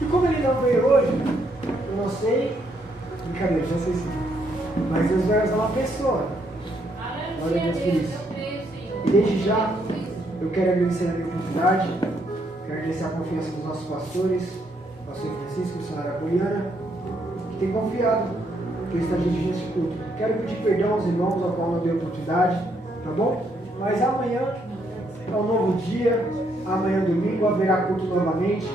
E como ele não veio hoje, eu não sei, brincadeira, já sei sim, mas Deus vai usar uma pessoa. Glória a Deus por isso. E desde já, eu quero agradecer a minha oportunidade, quero agradecer a confiança dos nossos pastores, pastor Francisco, missionária Poliana, que tem confiado que eu estaria dirigindo esse culto. Quero pedir perdão aos irmãos ao qual não dei oportunidade, tá bom? Mas amanhã é um novo dia, amanhã domingo haverá culto novamente.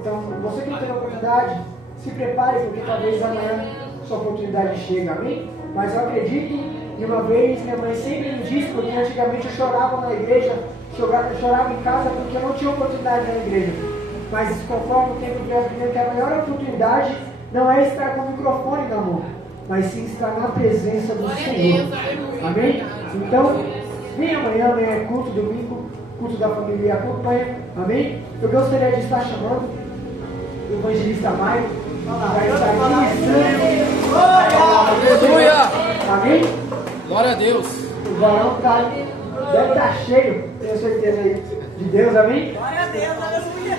Então, você que não teve a oportunidade, se prepare, porque talvez amanhã sua oportunidade chegue, amém? Mas eu acredito, e uma vez minha mãe sempre me disse, porque antigamente eu chorava na igreja, chorava em casa porque eu não tinha oportunidade na igreja. Mas conforme o tempo foi aprendendo que a maior oportunidade não é estar com o microfone na mão, mas sim estar na presença do Senhor. Amém? Então, vem amanhã é culto, domingo, culto da família acompanha. Amém? Eu gostaria de estar chamando o evangelista Maio para estar ministrando. Aleluia! Amém? Glória a Deus! O varão deve estar cheio, tenho certeza aí, de Deus, amém? Glória a Deus, aleluia!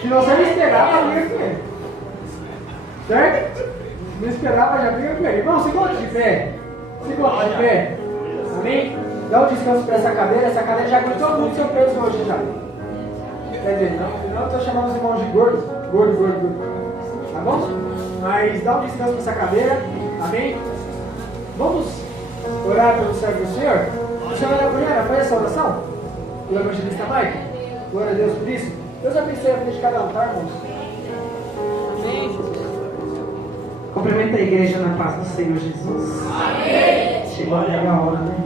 Se você não esperava, briga com ele. Certo? Não esperava, já briga com ele. Irmão, se coloca de pé. Se coloca de pé. Amém? Dá um descanso para essa cadeira já aguentou muito seu peso hoje já. Quer dizer, não eu estou chamando os irmãos de gordo. Gordo. Tá bom? Mas dá um descanso para essa cadeira. Amém? Vamos orar pelo servo do Senhor? O Senhor era primeira, foi essa oração? O evangelista Mike? Glória a Deus por isso. Deus abençoe a vida de cada um, tá, irmãos? Amém. Cumprimenta a igreja na paz do Senhor Jesus. Amém. Chegou a hora, né?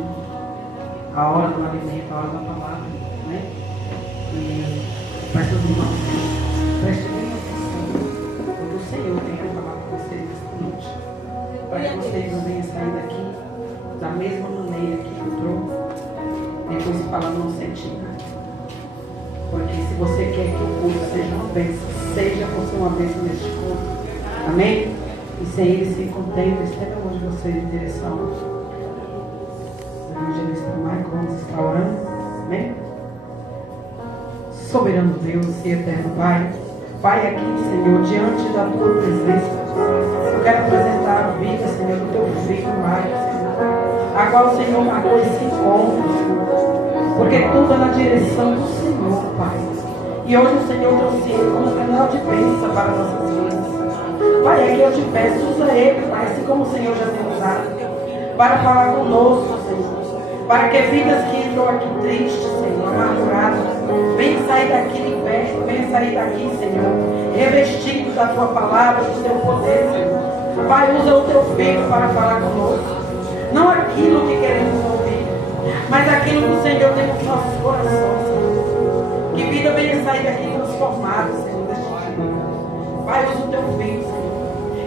A hora do alimento, a hora da palavra, né? E para todos os irmãos, preste bem atenção. Porque o Senhor tem que falar com vocês esta noite. Para que vocês não venham sair daqui da mesma maneira que entrou, depois falando não sentir nada. Porque se você quer que o culto seja uma bênção, seja você uma bênção neste culto. Amém? E sem ele se contempla, esteja longe de você em direção ao evangelista Michael. Vamos estar orando. Amém? Soberano Deus e eterno Pai, Pai, aqui, Senhor, diante da tua presença, eu quero apresentar a vida, Senhor, do teu filho Michael, Senhor, a qual o Senhor marcou esse encontro, Senhor, porque tudo é na direção do Senhor, Pai. E hoje o Senhor trouxe ele como canal de bênção para nossas vidas. Pai, aqui eu te peço, usa ele, Pai, assim como o Senhor já tem usado, para falar conosco, Senhor, para que vidas que estão aqui tristes, Senhor, amarguradas, venham sair daqui libertos, venham sair daqui, Senhor, revestidos da tua palavra, do teu poder, Senhor. Pai, usa o teu filho para falar conosco, não aquilo que queremos ouvir, mas aquilo que o Senhor tem nos nossos corações, Senhor. Que vida venha sair daqui transformada, Senhor, deste dia. Pai, usa o teu filho, Senhor.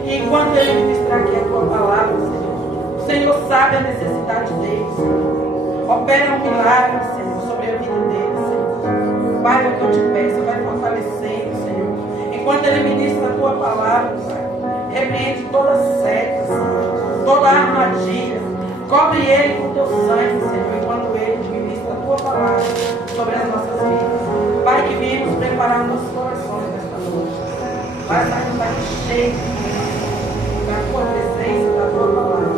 E enquanto ele ministrar aqui a tua palavra, Senhor, o Senhor sabe a necessidade dele, Senhor. Opera um milagre, Senhor, sobre a vida dele, Senhor. Pai, é o que eu te peço, vai fortalecendo, Senhor. Enquanto ele ministra a tua palavra, Pai, repreende toda seta, Senhor, toda armadilha. Cobre ele com teu sangue, Senhor, enquanto ele ministra a tua palavra sobre as nossas vidas. Pai, que viemos preparar nossos corações nesta noite. Vai sair daqui cheio da tua presença, da tua palavra.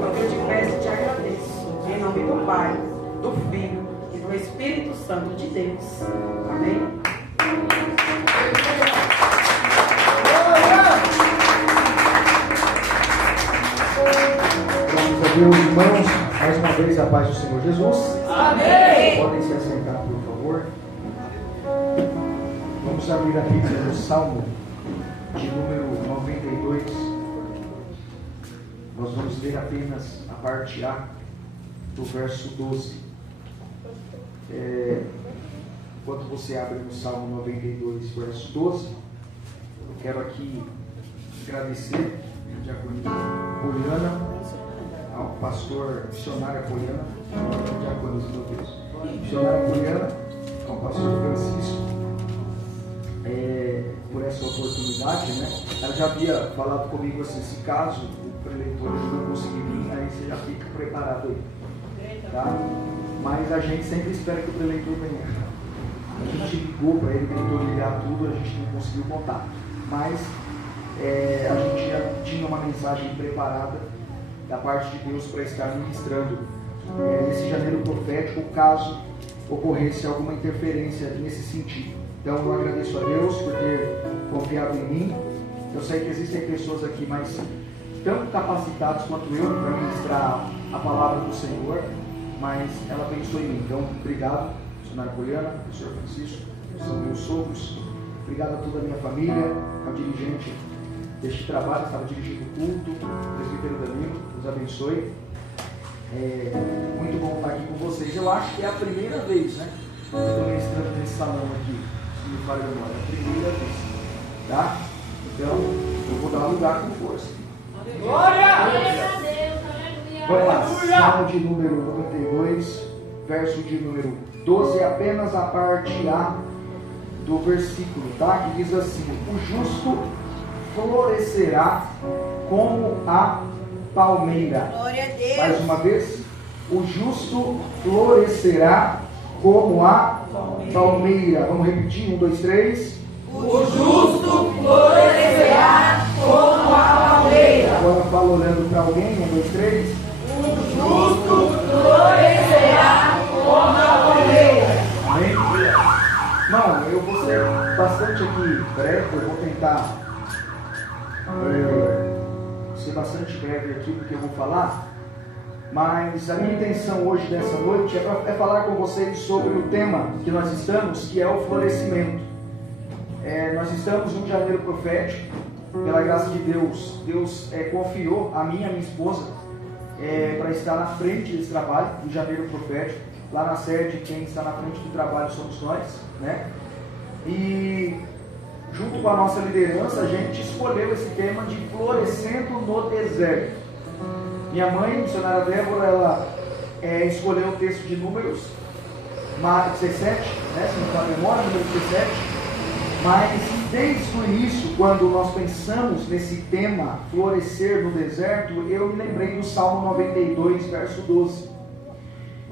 Porque eu te peço e te agradeço. Em nome do Pai, do Filho e do Espírito Santo de Deus. Amém. Vamos ouvir os irmãos, mais uma vez a paz do Senhor Jesus. Amém. Podem se assentar, por favor. Vamos abrir a Bíblia no Salmo de número 92. Nós vamos ler apenas a parte A do verso 12. Enquanto você abre no Salmo 92, verso 12, eu quero aqui agradecer a diaconia Poliana, ao pastor missionário Poliana, missionário Poliana, ao pastor Francisco, por essa oportunidade, né? Ela já havia falado comigo assim, se caso o preleitor não conseguir vir, aí você já fica preparado aí, tá? Mas a gente sempre espera que o preleitor venha. A gente ligou para ele, tentou ligar tudo, a gente não conseguiu contato. Mas a gente já tinha uma mensagem preparada da parte de Deus para estar ministrando nesse janeiro profético, caso ocorresse alguma interferência nesse sentido. Então eu agradeço a Deus por ter confiado em mim. Eu sei que existem pessoas aqui mais tanto capacitados quanto eu para ministrar a palavra do Senhor, mas ela pensou em mim. Então, obrigado, missionário Poliana, professor Francisco, são meus sogros. Obrigado a toda a minha família, ao dirigente deste trabalho, estava dirigindo o culto, o presbítero Danilo, Deus abençoe. Muito bom estar aqui com vocês. Eu acho que é a primeira vez, né? Eu estou ministrando nesse salão aqui, se me falha a memória, é a primeira vez, tá? Então, eu vou dar lugar com força. Glória! Vamos lá, Salmo de número 92, verso de número 12, apenas a parte A do versículo, tá? Que diz assim: o justo florescerá como a palmeira. Glória a Deus. Mais uma vez, o justo florescerá como a palmeira. Vamos repetir, 1, 2, 3. O justo florescerá como a palmeira. Agora fala olhando para alguém, 1, 2, 3. O justo florescerá como a palmeira. Amém? Não, eu vou ser bastante aqui breve, eu vou tentar ser bastante breve aqui no que eu vou falar, mas a minha intenção hoje, dessa noite, é falar com vocês sobre o tema que nós estamos, que é o florescimento. Nós estamos num janeiro profético, pela graça de Deus. Deus confiou a mim e a minha esposa para estar na frente desse trabalho, do janeiro profético. Lá na sede, quem está na frente do trabalho somos nós, né? E junto com a nossa liderança, a gente escolheu esse tema de florescendo no deserto. Minha mãe, a missionária Débora, ela escolheu o texto de Números 17, né? Se não está a memória, número 17. Mas desde o início, quando nós pensamos nesse tema, florescer no deserto, eu me lembrei do Salmo 92, verso 12.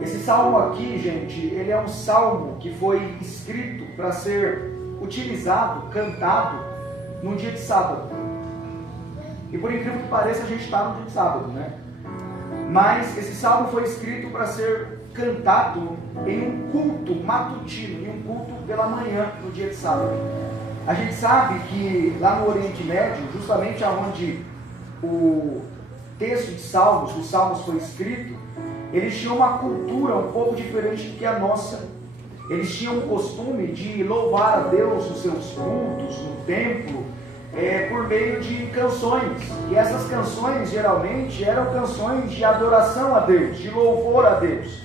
Esse salmo aqui, gente, ele é um salmo que foi escrito para ser utilizado, cantado, num dia de sábado. E por incrível que pareça, a gente está no dia de sábado, né? Mas esse salmo foi escrito para ser cantado em um culto matutino, em um culto pela manhã, no dia de sábado. A gente sabe que lá no Oriente Médio, justamente onde o texto de Salmos, os Salmos foi escrito, eles tinham uma cultura um pouco diferente do que a nossa. Eles tinham o costume de louvar a Deus nos seus cultos, no templo, por meio de canções. E essas canções geralmente eram canções de adoração a Deus, de louvor a Deus.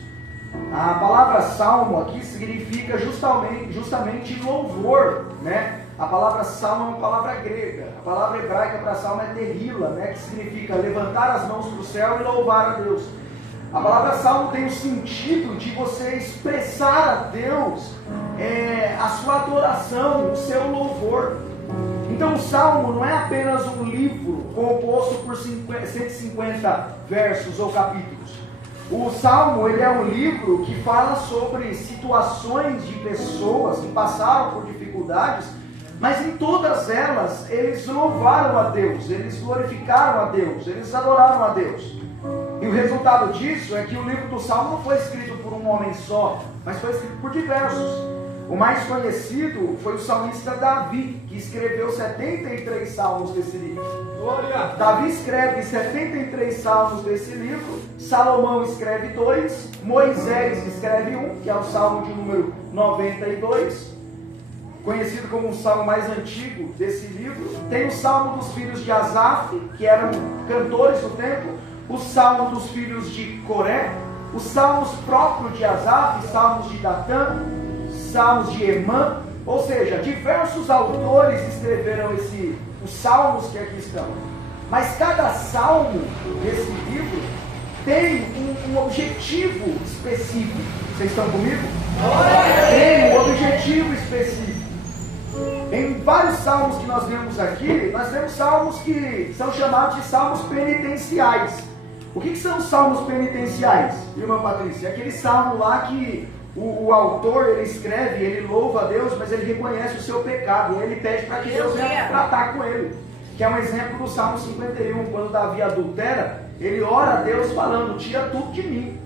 A palavra salmo aqui significa justamente louvor, né? A palavra salmo é uma palavra grega. A palavra hebraica para salmo é terila, né? Que significa levantar as mãos para o céu e louvar a Deus. A palavra salmo tem o sentido de você expressar a Deus a sua adoração, o seu louvor. Então o salmo não é apenas um livro composto por 150 versos ou capítulos. O salmo, ele é um livro que fala sobre situações de pessoas que passaram por dificuldades, mas em todas elas eles louvaram a Deus, eles glorificaram a Deus, eles adoraram a Deus. E o resultado disso é que o livro do Salmo não foi escrito por um homem só, mas foi escrito por diversos. O mais conhecido foi o salmista Davi, que escreveu 73 salmos desse livro. Glória! Davi escreve 73 salmos desse livro, Salomão escreve 2, Moisés escreve 1, que é o salmo de número 92, conhecido como o salmo mais antigo desse livro. Tem o salmo dos filhos de Asaf, que eram cantores do templo, o salmo dos filhos de Coré, os salmos próprios de Asaf, salmos de Datã, salmos de Emã, ou seja, diversos autores escreveram os salmos que aqui estão. Mas cada salmo desse livro tem um objetivo específico. Vocês estão comigo? Tem um objetivo específico. Em vários salmos que nós vemos aqui, nós vemos salmos que são chamados de salmos penitenciais. O que são os salmos penitenciais, irmã Patrícia? É aquele salmo lá que o autor, ele escreve, ele louva a Deus, mas ele reconhece o seu pecado, e ele pede para que Deus venha tratar com ele, que é um exemplo do Salmo 51, quando Davi adultera, ele ora a Deus falando, tira tudo de mim,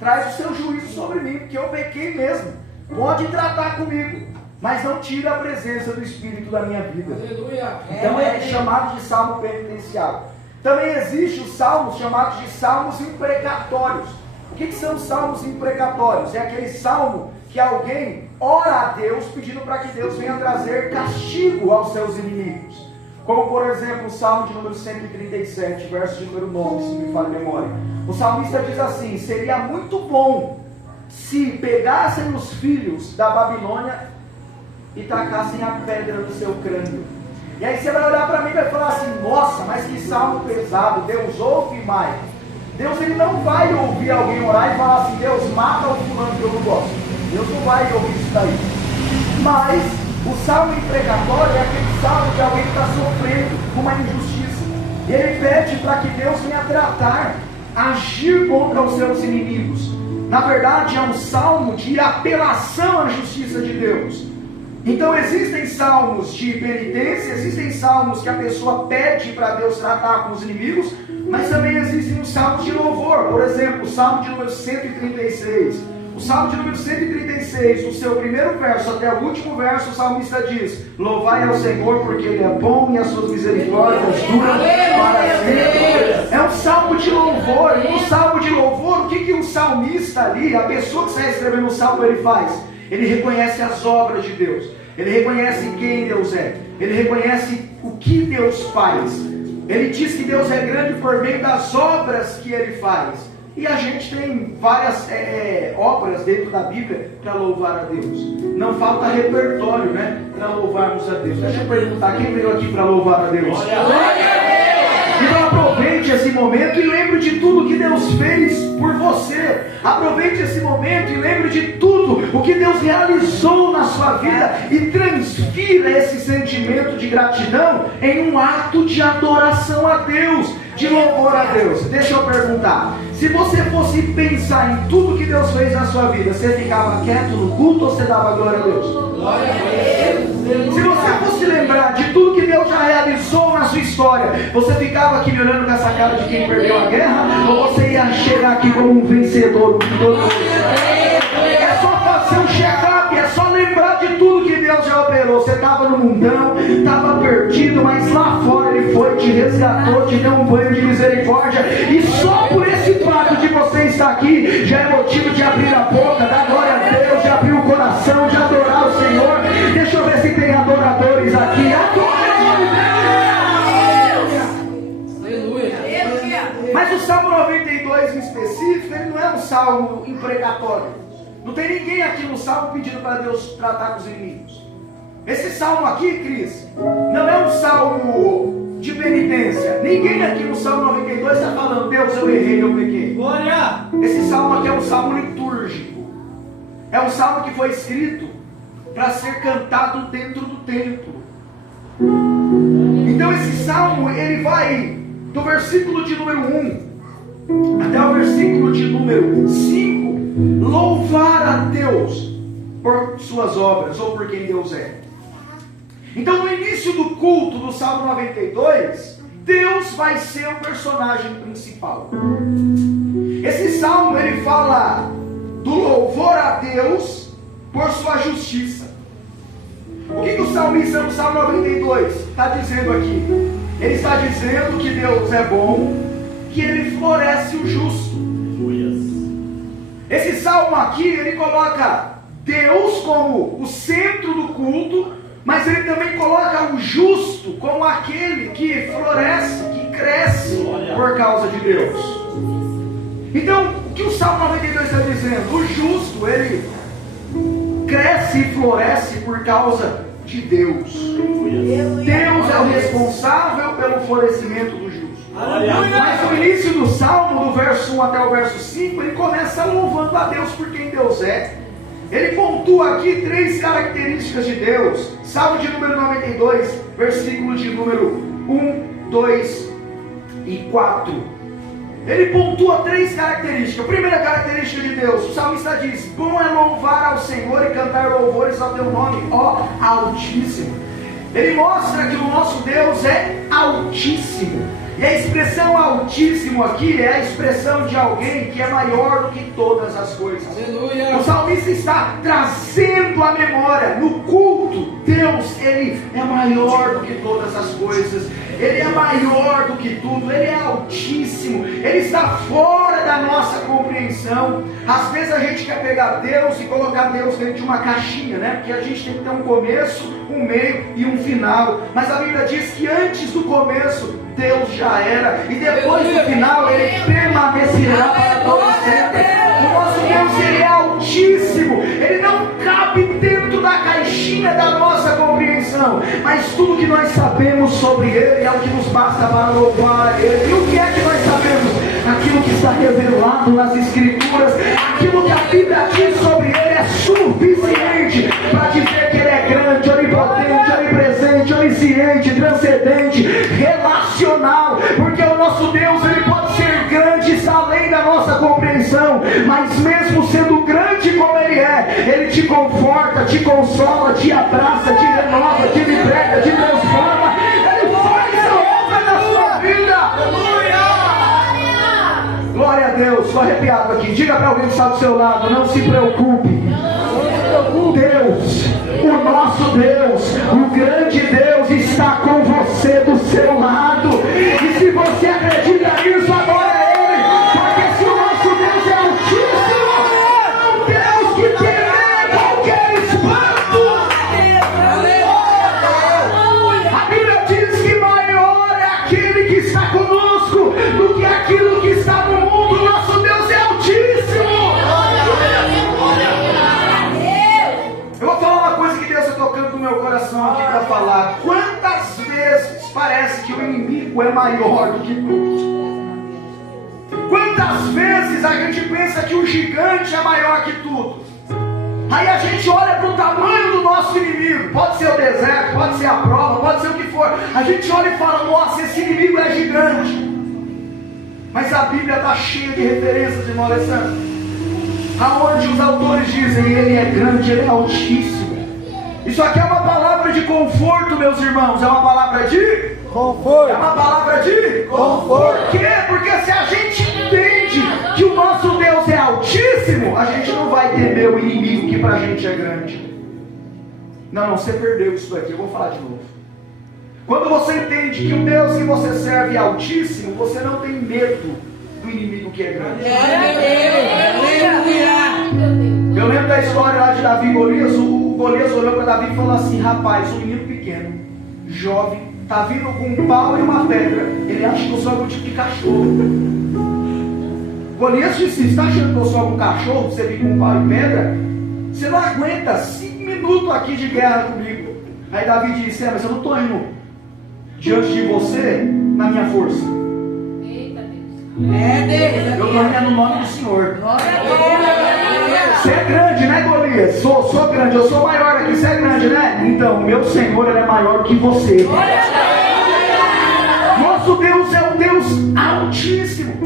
traz o seu juízo sobre mim, porque eu pequei mesmo, pode tratar comigo, mas não tira a presença do Espírito da minha vida. Aleluia. Então é chamado de salmo penitencial. Também existem os salmos chamados de salmos imprecatórios. O que são os salmos imprecatórios? É aquele salmo que alguém ora a Deus pedindo para que Deus venha trazer castigo aos seus inimigos. Como por exemplo o salmo de número 137, verso de número 9, se me falha a memória. O salmista diz assim: seria muito bom se pegassem os filhos da Babilônia e tacassem a pedra no seu crânio. E aí você vai olhar para mim e vai falar assim: nossa, mas que salmo pesado, Deus ouve mais. Deus, ele não vai ouvir alguém orar e falar assim: Deus, mata o fulano que eu não gosto. Deus não vai ouvir isso daí. Mas o salmo imprecatório é aquele salmo de alguém que está sofrendo uma injustiça, e ele pede para que Deus venha tratar, agir contra os seus inimigos. Na verdade é um salmo de apelação à justiça de Deus. Então existem salmos de penitência, existem salmos que a pessoa pede para Deus tratar com os inimigos, mas também existem os salmos de louvor. Por exemplo, o salmo de número 136. O salmo de número 136, o seu primeiro verso até o último verso, o salmista diz: louvai ao Senhor porque Ele é bom e as suas misericórdias duram para sempre. É um salmo de louvor. E no salmo de louvor, o que o salmista ali, a pessoa que está escrevendo o salmo, ele faz? Ele reconhece as obras de Deus, ele reconhece quem Deus é, ele reconhece o que Deus faz. Ele diz que Deus é grande por meio das obras que Ele faz. E a gente tem várias obras dentro da Bíblia para louvar a Deus. Não falta repertório, né, para louvarmos a Deus. Deixa eu perguntar, quem veio aqui para louvar a Deus? Então aproveite esse momento e lembre de tudo que Deus fez por você. Aproveite esse momento e lembre de tudo o que Deus realizou na sua vida e transfira esse sentimento de gratidão em um ato de adoração a Deus, de louvor a Deus. Deixa eu perguntar, se você fosse pensar em tudo que Deus fez na sua vida, você ficava quieto no culto ou você dava glória a Deus? Glória a Deus. Se você fosse lembrar de tudo que Deus já realizou na sua história, você ficava aqui me olhando com essa cara de quem perdeu a guerra, ou você ia chegar aqui como um vencedor? É só fazer um check-up, é só lembrar de tudo que Deus já operou. Você estava no mundão, estava perdido, mas lá fora Ele foi, te resgatou, te deu um banho de misericórdia, e só por esse fato de você estar aqui já é motivo de abrir a boca, dar glória a Deus, de abrir o coração, de adorar o Senhor. Deixa eu ver se tem adoradores aqui. Adore o nome de Deus. Aleluia. Mas o Salmo 92 em específico, ele não é um salmo imprecatório. Não tem ninguém aqui no salmo pedindo para Deus tratar com os inimigos. Esse salmo aqui, Cris, não é um salmo de penitência. Ninguém aqui no Salmo 92 está falando: Deus, eu errei, eu pequei. Glória! Esse salmo aqui é um salmo litúrgico. É um salmo que foi escrito para ser cantado dentro do templo. Então esse salmo, ele vai do versículo de número 1 até o versículo de número 5, louvar a Deus por suas obras ou por quem Deus é. Então no início do culto do Salmo 92, Deus vai ser o personagem principal. Esse salmo, ele fala do louvor a Deus por sua justiça. O que o salmista no Salmo 92 está dizendo aqui? Ele está dizendo que Deus é bom, que Ele floresce o justo. Esse salmo aqui, ele coloca Deus como o centro do culto, mas ele também coloca o justo como aquele que floresce, que cresce por causa de Deus. Então, o que o Salmo 92 está dizendo? O justo, ele cresce e floresce por causa de Deus. Deus é o responsável pelo florescimento do justo. Mas no início do Salmo, do verso 1 até o verso 5, ele começa louvando a Deus por quem Deus é. Ele pontua aqui 3 características de Deus. Salmo de número 92, versículo de número 1, 2 e 4. ele pontua 3 características. A primeira característica de Deus, o salmista diz: bom é louvar ao Senhor e cantar louvores ao teu nome, ó Altíssimo. Ele mostra que o nosso Deus é Altíssimo. E a expressão Altíssimo aqui é a expressão de alguém que é maior do que todas as coisas. Aleluia. O salmista está trazendo a memória. No culto, Deus, Ele é maior do que todas as coisas. Ele é maior do que tudo. Ele é Altíssimo. Ele está fora da nossa compreensão. Às vezes a gente quer pegar Deus e colocar Deus dentro de uma caixinha, né? Porque a gente tem que ter um começo, um meio e um final. Mas a Bíblia diz que antes do começo, Deus já era, e depois do final Ele permanecerá para todo sempre. O nosso Deus, Ele é Altíssimo. Ele não cabe dentro da caixinha da nossa compreensão, mas tudo que nós sabemos sobre Ele é o que nos basta para louvar a Ele. E o que é que nós sabemos? Aquilo que está revelado nas Escrituras, aquilo que a Bíblia diz sobre Ele é suficiente para dizer que Ele é grande, onipotente, onipresente, onisciente, transcendente, relacional, porque o nosso Deus, Ele pode ser grande, está além da nossa compreensão, mas mesmo sendo grande como Ele é, Ele te conforta, te consola, te abraça, te renova, te liberta, te transforma. Ele faz a obra na sua vida. Aleluia! Glória a Deus. Estou arrepiado aqui. Diga para alguém que está do seu lado: não se preocupe. Deus, o nosso Deus, o grande Deus está com você, do seu lado. E se você acredita nisso, adora Ele, porque se o nosso Deus é Altíssimo, é um Deus que tem qualquer espanto. A Bíblia diz que maior é aquele que está conosco do que aquilo que está no mundo. Nosso Deus é Altíssimo. Eu vou falar uma coisa que Deus está tocando no meu coração aqui para falar. Quantas vezes parece que o inimigo é maior do que tudo? Quantas vezes a gente pensa que o gigante é maior que tudo? Aí a gente olha para o tamanho do nosso inimigo. Pode ser o deserto, pode ser a prova, pode ser o que for. A gente olha e fala: nossa, esse inimigo é gigante. Mas a Bíblia está cheia de referências, irmão Alessandro, aonde os autores dizem: Ele é grande, Ele é Altíssimo. Isso aqui é uma palavra de conforto, meus irmãos. É uma palavra de conforto. É uma palavra de conforto. Por quê? Porque se a gente entende que o nosso Deus é Altíssimo, a gente não vai temer o inimigo que pra gente é grande. Não, você perdeu isso daqui. Eu vou falar de novo. Quando você entende que o Deus que você serve é Altíssimo, você não tem medo do inimigo que é grande. Eu lembro da história lá de Davi e Golias. O Golias olhou para Davi e falou assim: rapaz, um menino pequeno, jovem, está vindo com um pau e uma pedra. Ele acha que eu sou algum tipo de cachorro. Golias disse: você está achando que eu sou algum cachorro? Você vem com um pau e pedra? Você não aguenta 5 minutos aqui de guerra comigo. Aí Davi disse: mas eu não estou indo diante de você na minha força. Eu estou indo no nome do Senhor. Você é grande, né, Golias? Sou grande, eu sou maior aqui. Você é grande, né? Então, meu Senhor, Ele é maior que você. Nosso Deus é um Deus Altíssimo.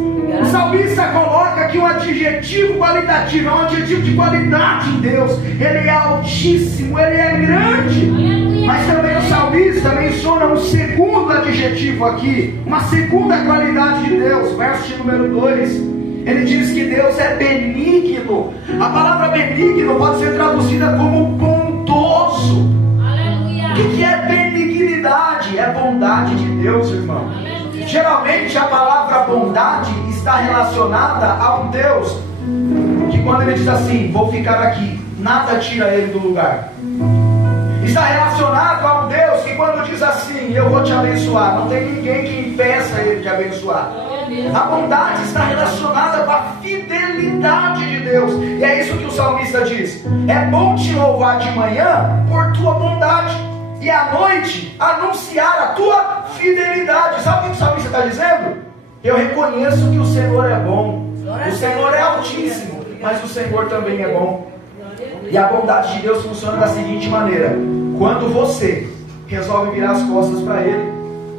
O salmista coloca aqui um adjetivo qualitativo, é um adjetivo de qualidade em Deus. Ele é Altíssimo, Ele é grande. Mas também o salmista menciona um segundo adjetivo aqui, uma segunda qualidade de Deus. Verso de número 2. Ele diz que Deus é benigno. A palavra benigno pode ser traduzida como bondoso. Aleluia. O que é benignidade? É bondade de Deus, irmão. Aleluia. Geralmente a palavra bondade está relacionada a um Deus que, quando Ele diz assim: vou ficar aqui, nada tira Ele do lugar. Está relacionado a um Deus que, quando diz assim: eu vou te abençoar, não tem ninguém que impeça Ele de abençoar. A bondade está relacionada com a fidelidade de Deus. E é isso que o salmista diz: é bom te louvar de manhã por tua bondade, e à noite anunciar a tua fidelidade. Sabe o que o salmista está dizendo? Eu reconheço que o Senhor é bom, o Senhor é Altíssimo, mas o Senhor também é bom. E a bondade de Deus funciona da seguinte maneira: quando você resolve virar as costas para Ele,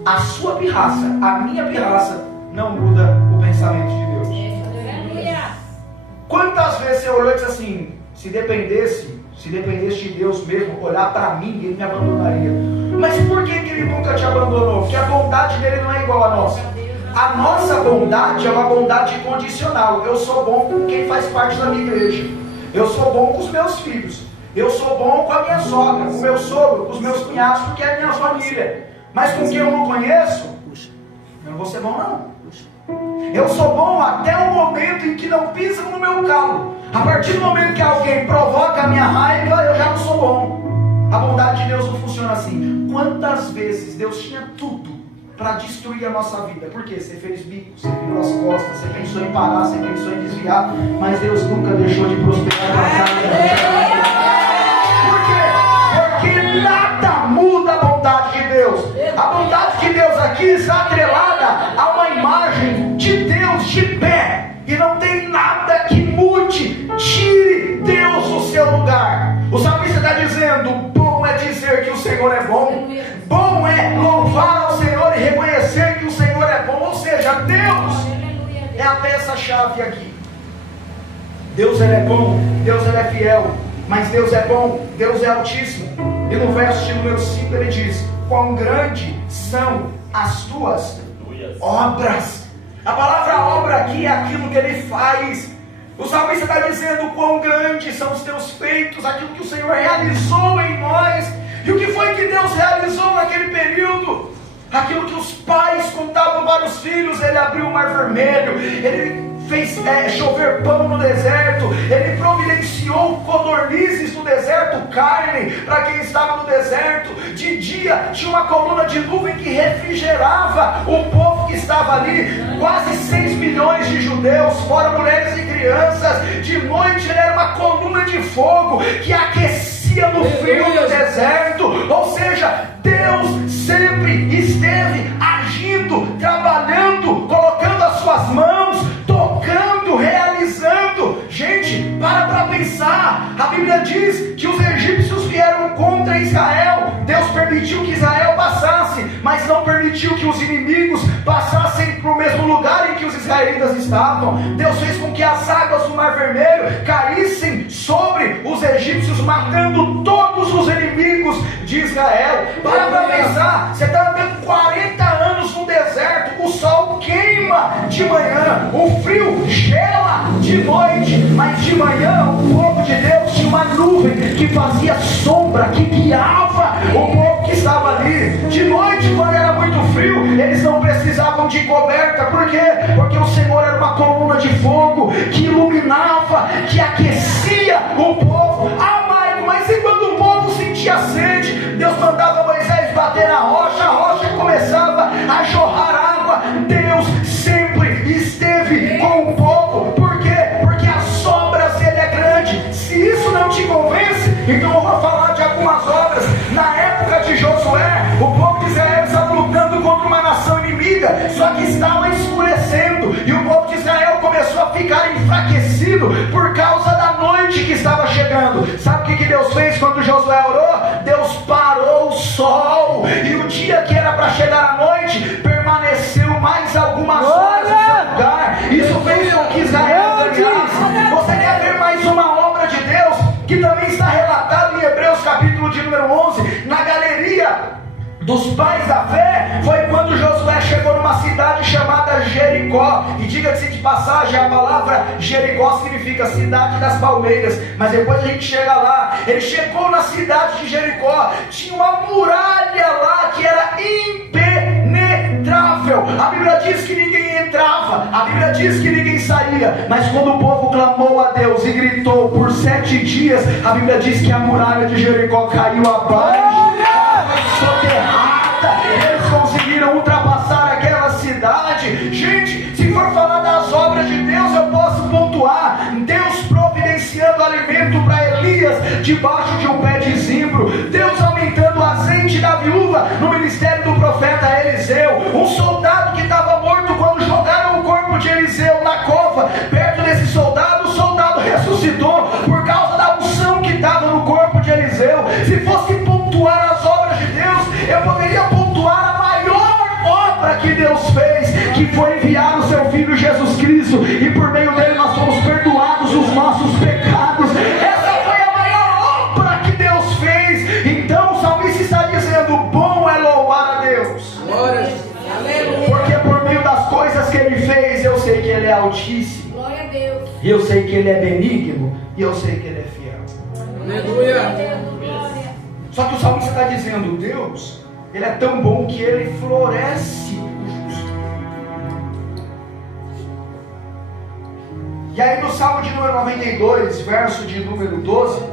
a sua pirraça, a minha pirraça, não muda o pensamento. pensamento de Deus. Quantas vezes você olhou e disse assim, se dependesse de Deus mesmo, olhar para mim, Ele me abandonaria. Mas por que Ele nunca te abandonou? Porque a bondade dele não é igual a nossa. A nossa bondade é uma bondade condicional. Eu sou bom com quem faz parte da minha igreja. Eu sou bom com os meus filhos. Eu sou bom com a minha sogra, com o meu sogro, com os meus cunhados, porque é a minha família. Mas com quem eu não conheço, eu não vou ser bom não. Eu sou bom até o momento em que não pisam no meu calo. A partir do momento que alguém provoca a minha raiva, eu já não sou bom. A bondade de Deus não funciona assim. Quantas vezes Deus tinha tudo para destruir a nossa vida? Por quê? Você fez bico, você virou as costas, você pensou em parar, você pensou em desviar, mas Deus nunca deixou de prosperar a casa. Por quê? Porque nada muda a bondade de Deus. A bondade de Deus aqui está atrelada a uma imagem de Deus de pé. E não tem nada que mude, tire Deus do seu lugar. O salmista está dizendo, bom é dizer que o Senhor é bom. Bom é louvar ao Senhor e reconhecer que o Senhor é bom. Ou seja, Deus é a peça-chave aqui. Deus ele é bom, Deus ele é fiel. Mas Deus é bom, Deus é altíssimo. E no verso de número 5 ele diz, quão grandes são as tuas obras. A palavra obra aqui é aquilo que Ele faz. O salmista está dizendo quão grandes são os teus feitos, aquilo que o Senhor realizou em nós. E o que foi que Deus realizou naquele período? Aquilo que os pais contavam para os filhos. Ele abriu o mar vermelho, Ele fez chover pão no deserto, Ele providenciou codornizes no deserto, carne para quem estava no deserto. De dia tinha uma coluna de nuvem que refrigerava o povo que estava ali, quase 6 milhões de judeus, fora mulheres e crianças. De noite ele era uma coluna de fogo que aquecia no frio do deserto. Ou seja, Deus sempre esteve agindo, trabalhando, colocando as suas mãos, tocando, realizando. Gente, para pensar. A Bíblia diz que os egípcios vieram contra Israel. Deus permitiu que Israel passasse, mas não permitiu que os inimigos passassem para o mesmo lugar em que os israelitas estavam. Deus fez com que as águas do Mar Vermelho caíssem sobre os egípcios, matando todos os inimigos de Israel. Para pensar, você está andando 40 anos no deserto, o sol queima de manhã, o frio gela de noite, mas de manhã o povo de Deus tinha uma nuvem que fazia sombra, que guiava o povo que estava ali. De noite, quando era muito frio, eles não precisavam de coberta. Por quê? Porque o Senhor era uma coluna de fogo que iluminava, que aquecia o povo. Mas e quando o povo sentia sede, Deus mandava Moisés bater na rocha, a rocha começava a jorrar água. Deus sempre esteve com o povo. Por quê? Porque as obras dele é grande. Se isso não te convence, então eu vou falar de algumas obras. Na época de Josué, o povo de Israel estava lutando contra uma nação inimiga, só que estava escurecendo, e o povo de Israel começou a ficar enfraquecido por causa da noite que estava chegando. Sabe o que Deus fez quando Josué orou? Deus parou o sol, e o dia que era para chegar à noite permaneceu mais algumas horas no seu lugar. Isso fez com que Israel ganhasse. Você quer ver mais uma obra de Deus que também está relatada em Hebreus capítulo de número 11, na galeria dos pais da fé? Foi quando Josué chegou numa cidade chamada Jericó. E diga-se de passagem, a palavra Jericó significa cidade das palmeiras, mas depois a gente chega lá. Ele chegou na cidade de Jericó, tinha uma muralha lá que era impenetrável. A Bíblia diz que ninguém entrava, a Bíblia diz que ninguém saía, mas quando o povo clamou a Deus e gritou por 7 dias, a Bíblia diz que a muralha de Jericó caiu abaixo, soterrada. Eles conseguiram ultrapassar aquela cidade. Gente, se for falar das obras de Deus, eu posso pontuar: Deus providenciando alimento para Elias debaixo de um pé de zimbro, Deus aumentando o azeite da viúva no ministério do profeta Eliseu, um soldado que estava morto, quando jogaram o corpo de Eliseu na cova, perto desse soldado, o soldado ressuscitou por causa da unção que estava no corpo de Eliseu. Se fosse pontuar as obras de Deus, eu poderia pontuar a maior obra que Deus fez, que que foi enviar o seu Filho Jesus Cristo, e por meio dele nós fomos perdoados os nossos pecados. Essa foi a maior obra que Deus fez. Então o salmista está dizendo: bom é louvar a Deus. Glória. Porque por meio das coisas que Ele fez, eu sei que Ele é altíssimo. Glória a Deus. E eu sei que Ele é benigno. E eu sei que Ele é fiel. Aleluia. Só que o salmista está dizendo: Deus, Ele é tão bom que Ele floresce o justo. E aí no Salmo de número 92, verso de número 12,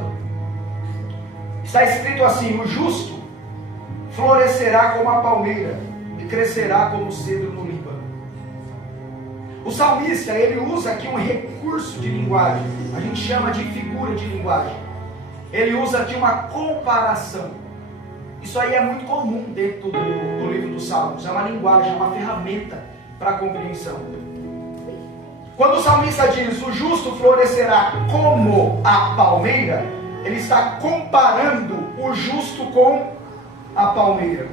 está escrito assim: o justo florescerá como a palmeira e crescerá como o cedro no Líbano. O salmista, ele usa aqui um recurso de linguagem, a gente chama de figura de linguagem. Ele usa aqui uma comparação. Isso aí é muito comum dentro do livro dos Salmos. É uma linguagem, é uma ferramenta para a compreensão. Quando o salmista diz: o justo florescerá como a palmeira, ele está comparando o justo com a palmeira.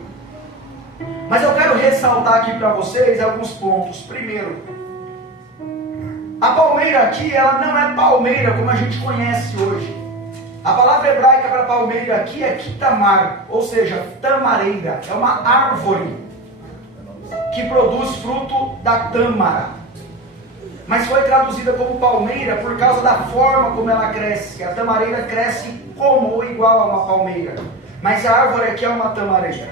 Mas eu quero ressaltar aqui para vocês alguns pontos. Primeiro, a palmeira aqui, ela não é palmeira como a gente conhece hoje. A palavra hebraica para palmeira aqui é kitamar, ou seja, tamareira. É uma árvore que produz fruto da tâmara. Mas foi traduzida como palmeira por causa da forma como ela cresce. A tamareira cresce como ou igual a uma palmeira. Mas a árvore aqui é uma tamareira.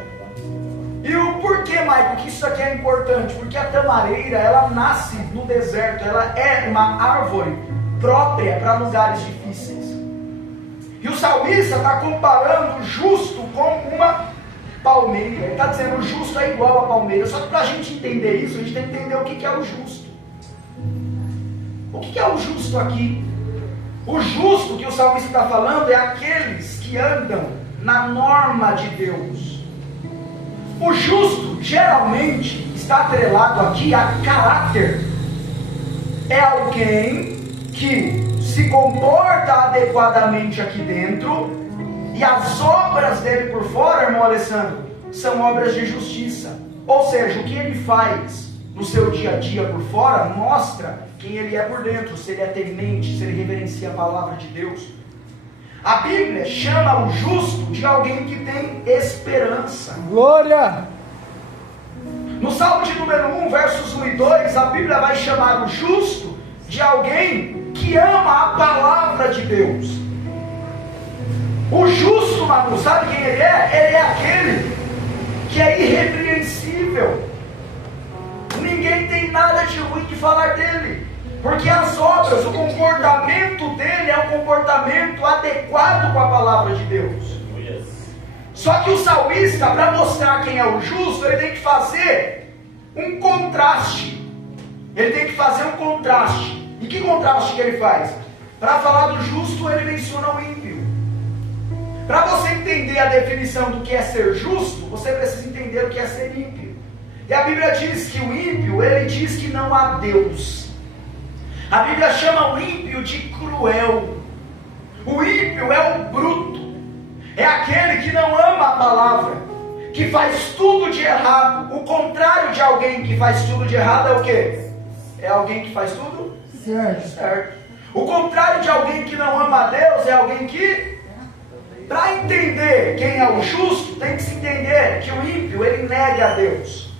E o porquê, Maico, que isso aqui é importante? Porque a tamareira, ela nasce no deserto. Ela é uma árvore própria para lugares difíceis. E o salmista está comparando o justo com uma palmeira. Ele está dizendo: o justo é igual a palmeira. Só que para a gente entender isso, a gente tem que entender o que é o justo. O que é o justo aqui? O justo que o salmista está falando é aqueles que andam na norma de Deus. O justo geralmente está atrelado aqui a caráter. É alguém que se comporta adequadamente aqui dentro, e as obras dele por fora, irmão Alessandro, são obras de justiça. Ou seja, o que ele faz no seu dia a dia por fora mostra quem ele é por dentro, se ele é temente, se ele reverencia a palavra de Deus. A Bíblia chama o justo de alguém que tem esperança. Glória! No Salmo de número 1, versos 1 e 2, a Bíblia vai chamar o justo de alguém que ama a palavra de Deus. O justo, Manu, sabe quem ele é? Ele é aquele que é irrepreensível. Ninguém tem nada de ruim de falar dele, porque as obras, o comportamento dele é um comportamento adequado com a palavra de Deus. Só que o salmista, para mostrar quem é o justo, ele tem que fazer um contraste. Ele tem que fazer um contraste. E que contraste que ele faz? Para falar do justo, ele menciona o ímpio. Para você entender a definição do que é ser justo, você precisa entender o que é ser ímpio. E a Bíblia diz que o ímpio, ele diz que não há Deus. A Bíblia chama o ímpio de cruel. O ímpio é o bruto. É aquele que não ama a palavra, que faz tudo de errado. O contrário de alguém que faz tudo de errado é o quê? É alguém que faz tudo certo. O contrário de alguém que não ama a Deus é alguém que, para entender quem é o justo, tem que se entender que o ímpio, ele nega a Deus.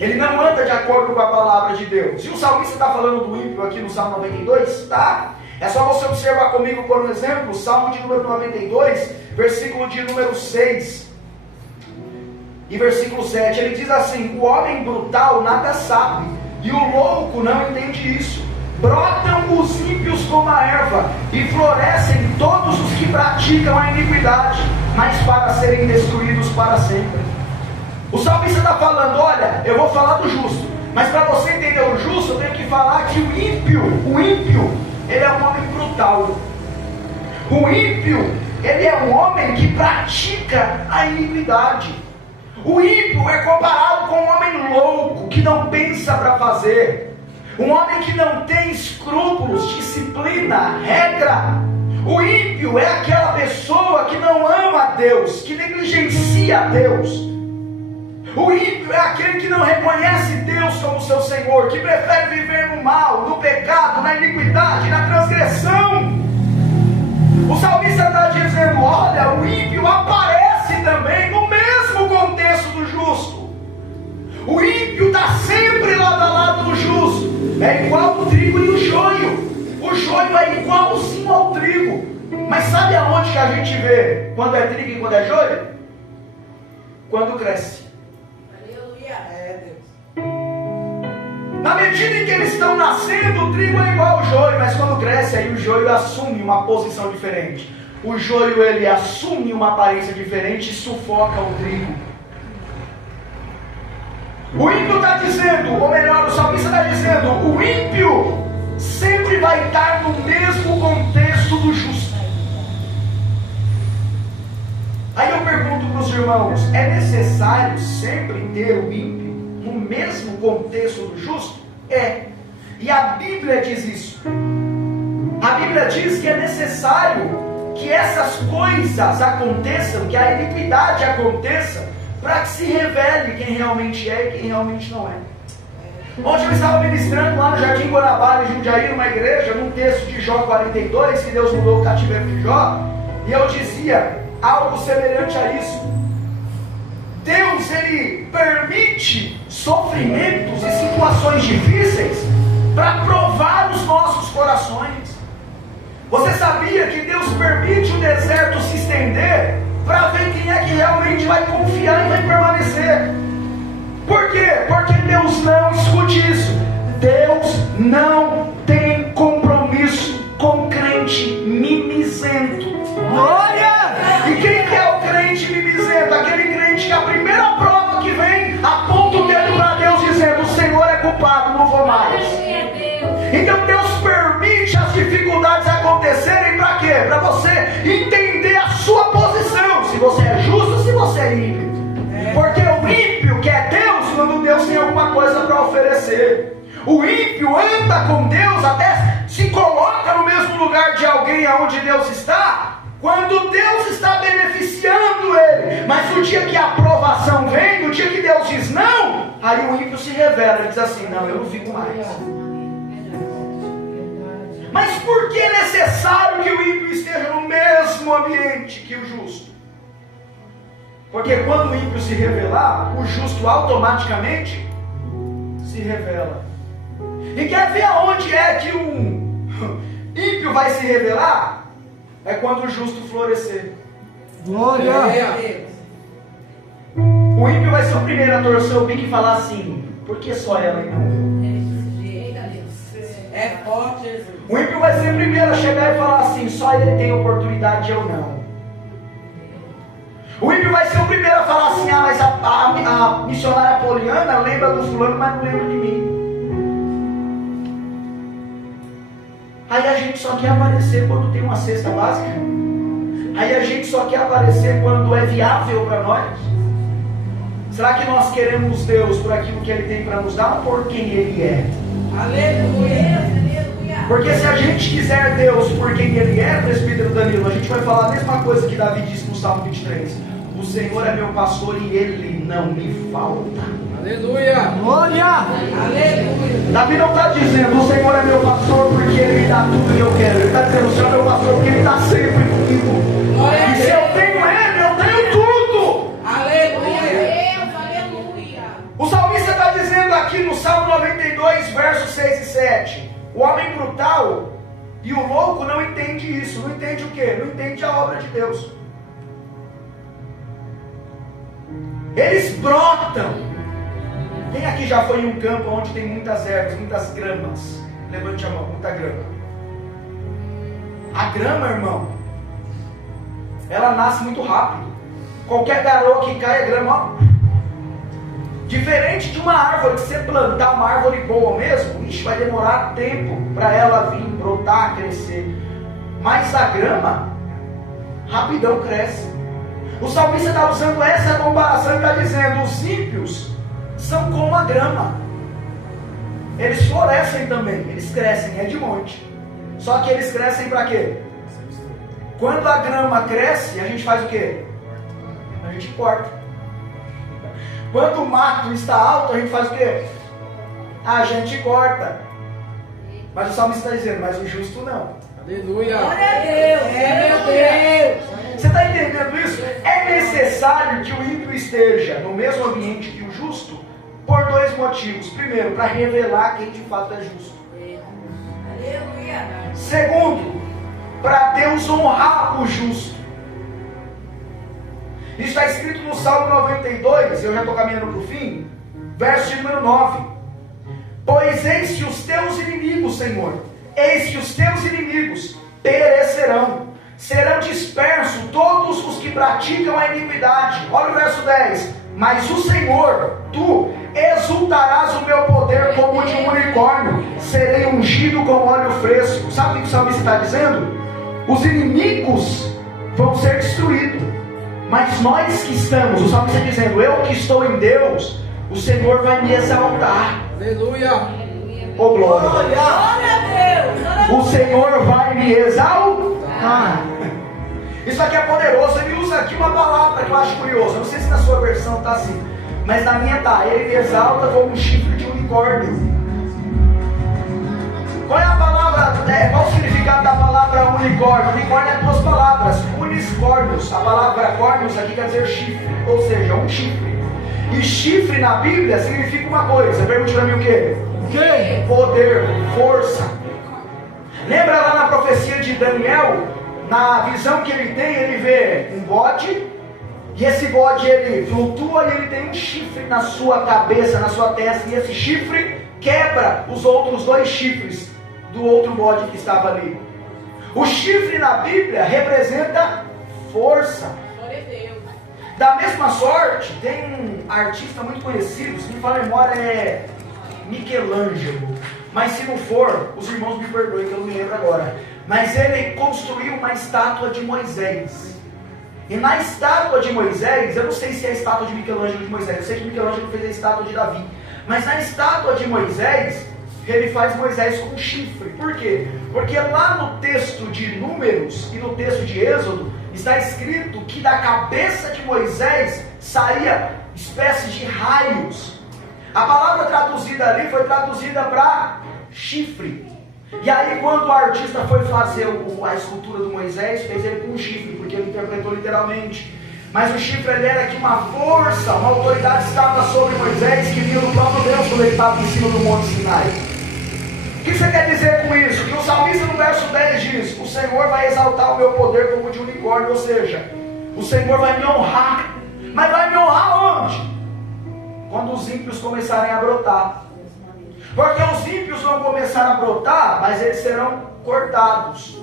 Ele não anda de acordo com a palavra de Deus. E o salmista está falando do ímpio aqui no Salmo 92? Tá. É só você observar comigo, por exemplo, o Salmo de número 92, versículo de número 6 e versículo 7. Ele diz assim: o homem brutal nada sabe, e o louco não entende isso. Brotam os ímpios como a erva, e florescem todos os que praticam a iniquidade, mas para serem destruídos para sempre. O salmista está falando: olha, eu vou falar do justo, mas para você entender o justo, eu tenho que falar que o ímpio, ele é um homem brutal. O ímpio, ele é um homem que pratica a iniquidade. O ímpio é comparado com um homem louco, que não pensa para fazer. Um homem que não tem escrúpulos, disciplina, regra. O ímpio é aquela pessoa que não ama a Deus, que negligencia a Deus. O ímpio é aquele que não reconhece Deus como seu Senhor, que prefere viver no mal, no pecado, na iniquidade, na transgressão. O salmista está dizendo: olha, o ímpio aparece também no mesmo contexto do justo. O ímpio está sempre lado a lado do justo. É igual o trigo e o joio. O joio é igualzinho ao trigo. Mas sabe aonde que a gente vê quando é trigo e quando é joio? Quando cresce. Aleluia. É, Deus. Na medida em que eles estão nascendo, o trigo é igual ao joio, mas quando cresce, aí o joio assume uma posição diferente. O joio, ele assume uma aparência diferente e sufoca o trigo. O ímpio está dizendo, ou melhor, o salmista está dizendo, o ímpio sempre vai estar no mesmo contexto do justo. Aí eu pergunto para os irmãos, é necessário sempre ter o ímpio no mesmo contexto do justo? É. E a Bíblia diz isso. A Bíblia diz que é necessário que essas coisas aconteçam, que a iniquidade aconteça, para que se revele quem realmente é e quem realmente não é. Ontem eu estava ministrando lá no Jardim Guanabara, em Jundiaí, numa igreja, num texto de Jó 42, que Deus mudou o cativeiro de Jó, e eu dizia algo semelhante a isso. Deus, ele permite sofrimentos e situações difíceis para provar os nossos corações. Você sabia que Deus permite o deserto se estender para ver quem é que realmente vai confiar e vai permanecer? Por quê? Porque Deus não escute isso. Deus não tem compromisso com crente mimizento. Glória! E quem que é o crente mimizento? Aquele crente que a primeira prova que vem aponta o dedo para Deus dizendo: o Senhor é culpado, não vou mais. Então Deus permite as dificuldades acontecerem para quê? Para você entender a sua posição, se você é justo, se você é ímpio. Porque o ímpio quer Deus quando Deus tem alguma coisa para oferecer. O ímpio anda com Deus, até se coloca no mesmo lugar de alguém aonde Deus está, quando Deus está beneficiando ele. Mas o dia que a aprovação vem, o dia que Deus diz não, aí o ímpio se revela e diz assim: não, eu não fico mais. Mas por que é necessário que o ímpio esteja no mesmo ambiente que o justo? Porque quando o ímpio se revelar, o justo automaticamente se revela. E quer ver aonde é que um ímpio vai se revelar? É quando o justo florescer. Glória! O ímpio vai ser o primeiro a torcer o bico e falar assim: por que só ela e não eu? É forte, Jesus. O ímpio vai ser o primeiro a chegar e falar assim: só ele tem oportunidade e eu não. O ímpio vai ser o primeiro a falar assim: ah, mas a missionária Poliana lembra do fulano, mas não lembra de mim. Aí a gente só quer aparecer quando tem uma cesta básica. Aí a gente só quer aparecer quando é viável para nós. Será que nós queremos Deus por aquilo que Ele tem para nos dar ou por quem Ele é? Aleluia. Porque se a gente quiser Deus por quem Ele é, presbítero Danilo, a gente vai falar a mesma coisa que Davi disse no Salmo 23. O Senhor é meu pastor e Ele não me falta. Aleluia! Glória! Aleluia. Davi não está dizendo: o Senhor é meu pastor porque Ele me dá tudo que eu quero. Ele está dizendo: o Senhor é meu pastor porque Ele está sempre comigo. Glória a E se Deus. eu tenho Ele, eu tenho tudo. Aleluia. O salmista está dizendo aqui no Salmo 92, versos 6 e 7. O homem brutal e o louco não entende isso. Não entende o quê? Não entende a obra de Deus. Eles brotam. Quem aqui já foi em um campo onde tem muitas ervas, muitas gramas? Levante a mão, muita grama. A grama, irmão, ela nasce muito rápido. Qualquer garoa que cai é grama, ó. Diferente de uma árvore, que você plantar uma árvore boa mesmo, vai demorar tempo para ela vir, brotar, crescer. Mas a grama, rapidão cresce. O salmista está usando essa comparação e está dizendo: os ímpios são como a grama. Eles florescem também, eles crescem, é de monte. Só que eles crescem para quê? Quando a grama cresce, a gente faz o quê? A gente corta. Quando o mato está alto, a gente faz o quê? A gente corta. Mas o salmista está dizendo, mas o justo não. Aleluia. Glória a Deus. Meu Deus. Você está entendendo isso? É necessário que o ímpio esteja no mesmo ambiente que o justo por dois motivos. Primeiro, para revelar quem de fato é justo. Aleluia. Segundo, para Deus honrar o justo. Isso está escrito no Salmo 92, eu já estou caminhando para o fim, verso de número 9. Pois eis que os teus inimigos, Senhor, eis que os teus inimigos perecerão, serão dispersos todos os que praticam a iniquidade. Olha o verso 10. Mas o Senhor, tu exultarás o meu poder como de um unicórnio, serei ungido com óleo fresco. Sabe o que o salmista está dizendo? Os inimigos vão ser destruídos, mas nós que estamos, o salmista está dizendo, eu que estou em Deus, o Senhor vai me exaltar. Aleluia. Oh glória. Glória a Deus. O Senhor vai me exaltar. Isso aqui é poderoso. Ele usa aqui uma palavra que eu acho curiosa. Não sei se na sua versão está assim, mas na minha está. Ele me exalta como um chifre de unicórnio. Qual é a palavra? Qual o significado da palavra unicórnio? Unicórnio é duas palavras. Uniscórnios. A palavra córnios aqui quer dizer chifre, ou seja, um chifre. E chifre na Bíblia significa uma coisa. Pergunte para mim o quê? Poder, força. Lembra lá na profecia de Daniel? Na visão que ele tem, ele vê um bode, e esse bode ele flutua e ele tem um chifre na sua cabeça, na sua testa, e esse chifre quebra os outros dois chifres do outro bode que estava ali. O chifre na Bíblia representa força. Glória a Deus. Da mesma sorte, tem um artista muito conhecido, se me fala a memória é Michelangelo, mas se não for, os irmãos me perdoem que eu não me lembro agora. Mas ele construiu uma estátua de Moisés. E na estátua de Moisés, eu não sei se é a estátua de Michelangelo de Moisés, eu sei que Michelangelo fez a estátua de Davi. Mas na estátua de Moisés, ele faz Moisés com um chifre. Por quê? Porque lá no texto de Números e no texto de Êxodo, está escrito que da cabeça de Moisés saía espécie de raios. A palavra traduzida ali foi traduzida para chifre. E aí quando o artista foi fazer a escultura do Moisés, fez ele com um chifre, porque ele interpretou literalmente. Mas o chifre ele era que uma força, uma autoridade estava sobre Moisés, que vinha do próprio Deus quando ele estava em cima do Monte Sinai. O que você quer dizer com isso? Que o salmista no verso 10 diz, o Senhor vai exaltar o meu poder como de unicórnio, ou seja, o Senhor vai me honrar. Mas vai me honrar onde? Quando os ímpios começarem a brotar. Porque os ímpios vão começar a brotar, mas eles serão cortados.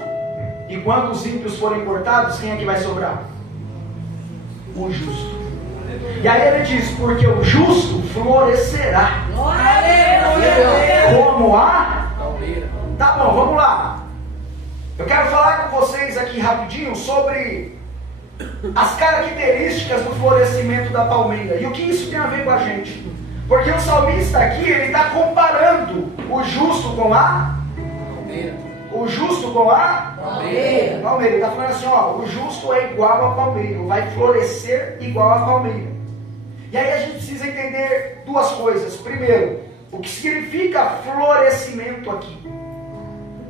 E quando os ímpios forem cortados, quem é que vai sobrar? O justo. E aí ele diz, porque o justo florescerá. Como a palmeira. Tá bom, vamos lá. Eu quero falar com vocês aqui rapidinho sobre as características do florescimento da palmeira. E o que isso tem a ver com a gente? Porque o salmista aqui, ele está comparando o justo com a Palmeira. O justo com a Palmeira. palmeira. Ele está falando assim, ó, o justo é igual a palmeira, vai florescer igual a palmeira. E aí a gente precisa entender duas coisas. Primeiro, o que significa florescimento aqui?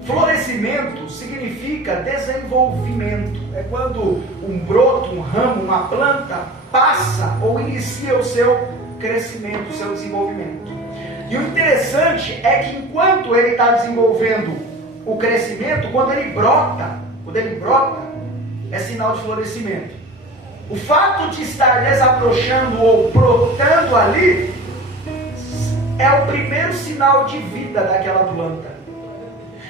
Florescimento significa desenvolvimento. É quando um broto, um ramo, uma planta passa ou inicia o seu crescimento, o seu desenvolvimento. E o interessante é que enquanto ele está desenvolvendo o crescimento, quando ele brota, é sinal de florescimento. O fato de estar desabrochando ou brotando ali é o primeiro sinal de vida daquela planta.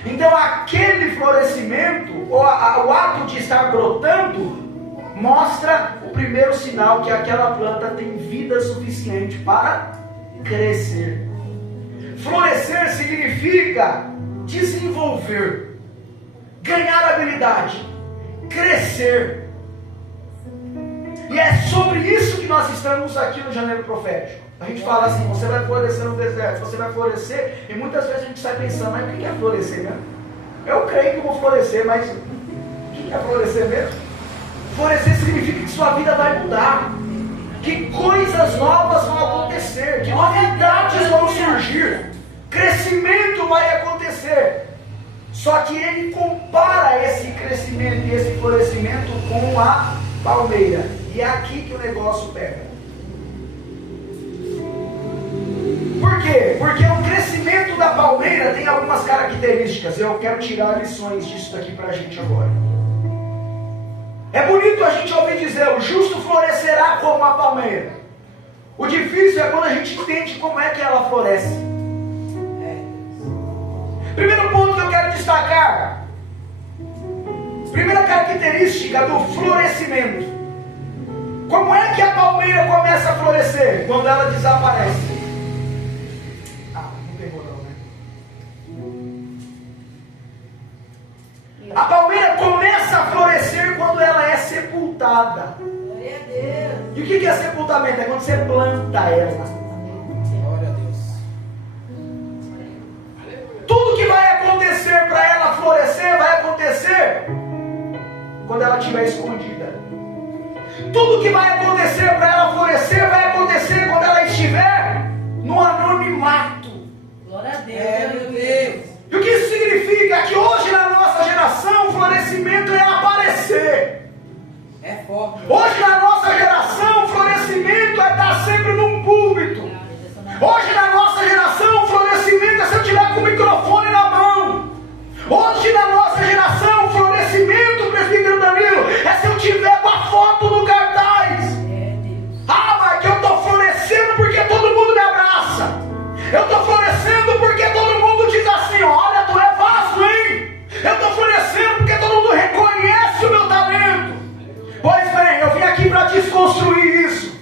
Então aquele florescimento, ou o ato de estar brotando, mostra o primeiro sinal que aquela planta tem vida suficiente para crescer. Florescer significa desenvolver, ganhar habilidade, crescer. E é sobre isso que nós estamos aqui no Janeiro Profético. A gente fala assim, você vai florescer no deserto, você vai florescer, e muitas vezes a gente sai pensando, mas o que é florescer mesmo? Eu creio que eu vou florescer, mas o que é florescer mesmo? Florescer significa que sua vida vai mudar. que coisas novas vão acontecer, que novidades vão surgir, crescimento vai acontecer. Só que ele compara esse crescimento e esse florescimento com a palmeira. E é aqui que o negócio pega. Por quê? Porque o crescimento da palmeira tem algumas características. Eu quero tirar lições disso daqui pra gente agora. É bonito a gente ouvir dizer: o justo florescerá como a palmeira. O difícil é quando a gente entende como é que ela floresce. Primeiro ponto que eu quero destacar. Primeira característica do florescimento. Como é que a palmeira começa a florescer? Quando ela desaparece. Não pegou não, né? A palmeira começa a florescer quando ela é sepultada. Glória a Deus. E o que é sepultamento? É quando você planta ela. Glória a Deus. Tudo que vai acontecer para ela florescer, vai acontecer quando ela estiver escondida. Tudo que vai acontecer para ela florescer, vai acontecer quando ela estiver no anonimato. Glória a Deus. Meu Deus. E o que isso significa? Que hoje na nossa geração o florescimento é aparecer. É forte. Hoje na nossa geração o florescimento é estar sempre num púlpito. Hoje na nossa geração o florescimento é se eu tiver com o microfone na mão. Hoje na nossa geração o florescimento, presbítero Danilo, é se eu tiver com a foto no cartaz. Ah, mas que eu estou florescendo porque todo mundo me abraça. Eu estou florescendo porque todo mundo diz assim: olha, tu é vaso, hein? Eu estou florescendo porque todo mundo reconhece o meu talento. Pois bem, eu vim aqui para desconstruir isso.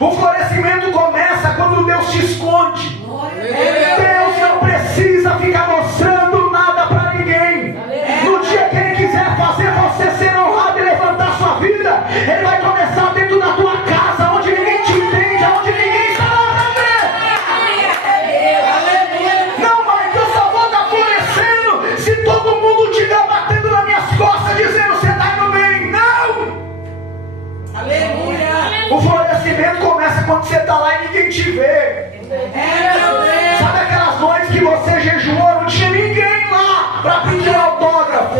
O florescimento começa quando Deus te esconde. Deus não precisa ficar mostrando nada para ninguém. No dia que Ele quiser fazer você ser honrado e levantar sua vida, Ele vai começar dentro da tua casa, onde ninguém te entende, onde ninguém está lá, não, mas eu só vou estar florescendo se todo mundo estiver batendo nas minhas costas, dizendo: você está indo bem. Não! Aleluia. O florescimento começa quando você está lá e ninguém te vê. Sabe aquelas noites que você jejuou, não tinha ninguém lá para pedir autógrafo?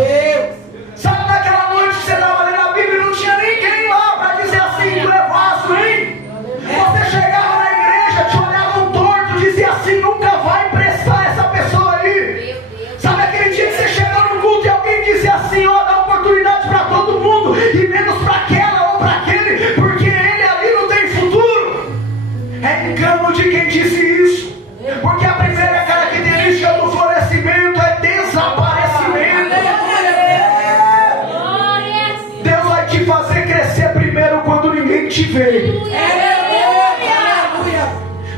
Sabe naquela noite que você estava lendo a Bíblia e não tinha ninguém lá para dizer assim: tu é vaso, hein? Você chegava na igreja, te olhavam torto, dizia assim: nunca vai prestar essa pessoa aí. Sabe aquele dia que você chegou no culto e alguém dizia assim: ó, dá oportunidade para todo mundo e menos para aquela ou para aquele, porque ele ali não tem futuro? É engano de quem disse isso. Porque a primeira característica do florescimento é desaparecimento. Deus vai te fazer crescer primeiro quando ninguém te vê.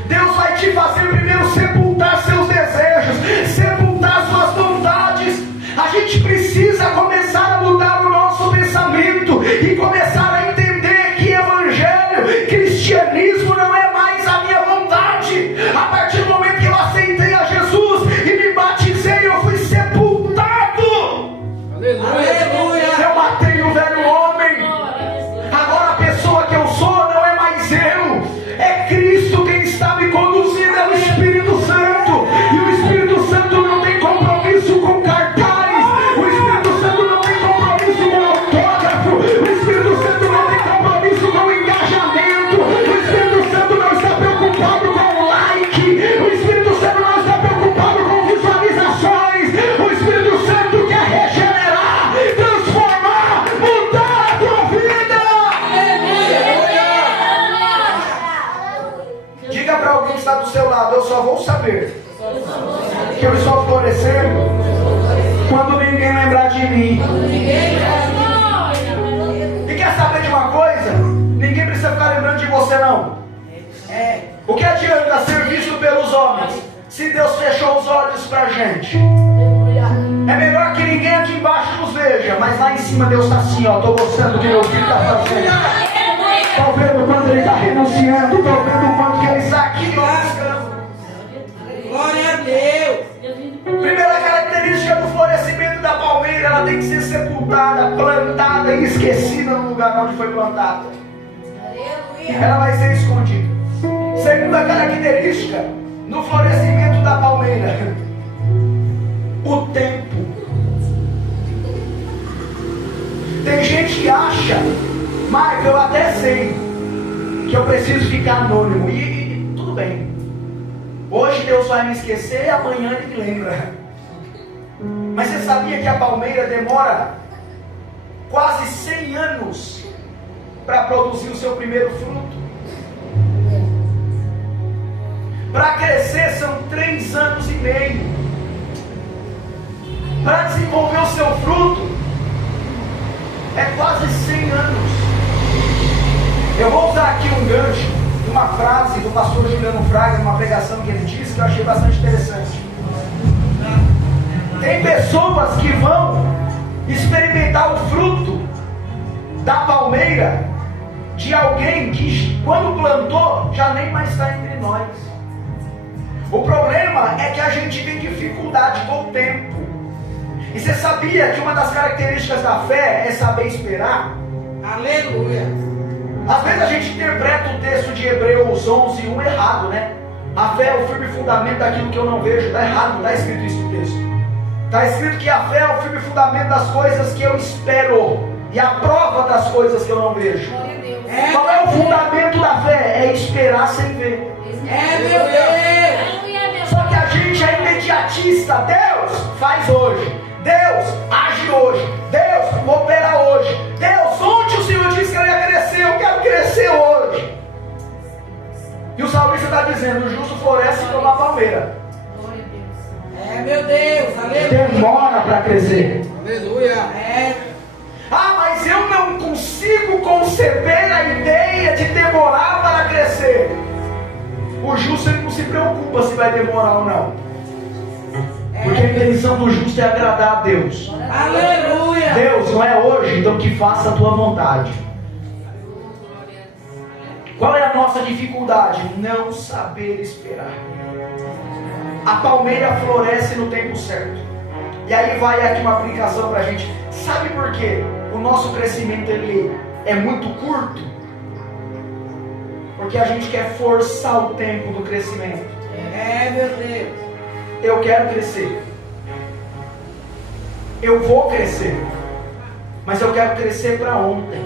Deus vai te fazer primeiro sepultar seus desejos, sepultar suas vontades. A gente precisa começar a mudar o nosso pensamento e começar a entender que evangelho, cristianismo não é mais a minha vontade. A partir do momento que eu aceitei a Jesus e me batizei, eu fui sepultado. Aleluia. Eu matei o velho homem. Agora a pessoa que eu sou não é mais eu, é Cristo quem está me conduzindo, é o Espírito Santo. E o Espírito Santo não tem compromisso com cartaz, o Espírito Santo não tem compromisso com autógrafo, o Espírito Santo não tem compromisso com engajamento, o Espírito Santo não está preocupado com like, o Espírito Santo não está preocupado com visualizações. O Espírito Santo quer regenerar, transformar, mudar a tua vida. Diga para alguém que está do seu lado: eu só vou saber que eu estou florescendo quando ninguém lembrar de mim. E quer saber de uma coisa? Ninguém precisa ficar lembrando de você, não. O que adianta ser visto pelos homens se Deus fechou os olhos para a gente? É melhor que ninguém aqui embaixo nos veja, mas lá em cima Deus está assim: ó, estou gostando do que meu filho está fazendo. Estou vendo o quanto ele está renunciando, estou vendo o quanto que ele está aqui buscando. Glória a Deus. Primeira característica do florescimento da palmeira: ela tem que ser sepultada, plantada e esquecida no lugar onde foi plantada. Aleluia. ela vai ser escondida. Segunda característica no florescimento da palmeira: o tempo. Tem gente que acha, Marco, eu até sei que eu preciso ficar anônimo, e tudo bem. Hoje Deus vai me esquecer e amanhã Ele me lembra. Mas você sabia que a palmeira demora quase 100 anos para produzir o seu primeiro fruto? Para crescer são 3 anos e meio. Para desenvolver o seu fruto é quase 100 anos. Eu vou usar aqui um gancho, uma frase do pastor Juliano Fraga, numa pregação que ele disse, que eu achei bastante interessante. Tem pessoas que vão experimentar o fruto da palmeira de alguém que, quando plantou, já nem mais está entre nós. O problema é que a gente tem dificuldade com o tempo. E você sabia que uma das características da fé é saber esperar? Aleluia. Às vezes a gente interpreta o texto de Hebreus 11:1 errado, né? A fé é o firme fundamento daquilo que eu não vejo. Está errado, não está escrito isso no texto. Está escrito que a fé é o firme fundamento das coisas que eu espero e a prova das coisas que eu não vejo. Qual é o fundamento da fé? É esperar sem ver. É, meu Deus. Só que a gente é imediatista. Deus faz hoje, Deus age hoje, Deus opera hoje. Deus, onde o Senhor disse que eu ia crescer? Eu quero crescer hoje. E o salmista está dizendo: o justo floresce como a palmeira. É, meu Deus, aleluia. Demora para crescer. Aleluia. É. Ah, mas eu não consigo conceber a ideia de demorar para crescer. O justo, ele não se preocupa se vai demorar ou não, porque a intenção do justo é agradar a Deus. Aleluia. Deus, não é hoje, então que faça a tua vontade. Qual é a nossa dificuldade? Não saber esperar. A palmeira floresce no tempo certo. E aí vai aqui uma aplicação para a gente. Sabe por quê? O nosso crescimento ele é muito curto. Porque a gente quer forçar o tempo do crescimento. É, meu Deus. Eu quero crescer. Eu vou crescer. Mas eu quero crescer para ontem.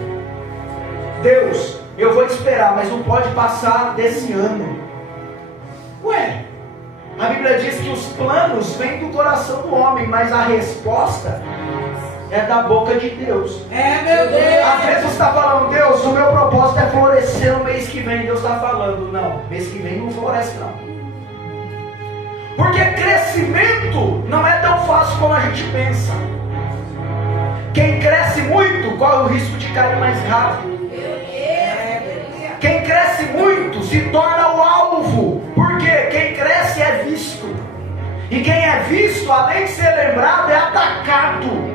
Deus, eu vou esperar, mas não pode passar desse ano. Ué, a Bíblia diz que os planos vêm do coração do homem, mas a resposta é da boca de Deus. É, meu Deus. Às vezes você está falando: Deus, o meu propósito é florescer no mês que vem. Deus está falando: não, mês que vem não floresce não. Porque crescimento não é tão fácil como a gente pensa. Quem cresce muito corre o risco de cair mais rápido. Quem cresce muito se torna o alvo. Porque quem cresce é visto. E quem é visto, além de ser lembrado, é atacado.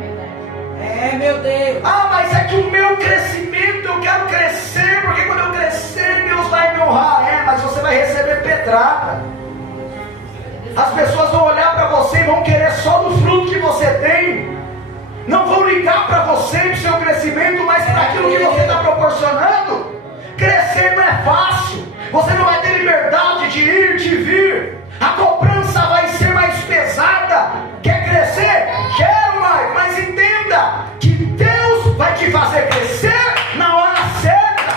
É, meu Deus. Ah, mas é que o meu crescimento, eu quero crescer, porque quando eu crescer, Deus vai me honrar. É, mas você vai receber pedrada. As pessoas vão olhar para você e vão querer só do fruto que você tem. Não vão ligar para você e para o seu crescimento, mas para aquilo que você está proporcionando. Crescer não é fácil. Você não vai ter liberdade de ir, de vir. A cobrança vai ser mais pesada. Quer crescer? Quero mais. Mas entenda que Deus vai te fazer crescer na hora certa.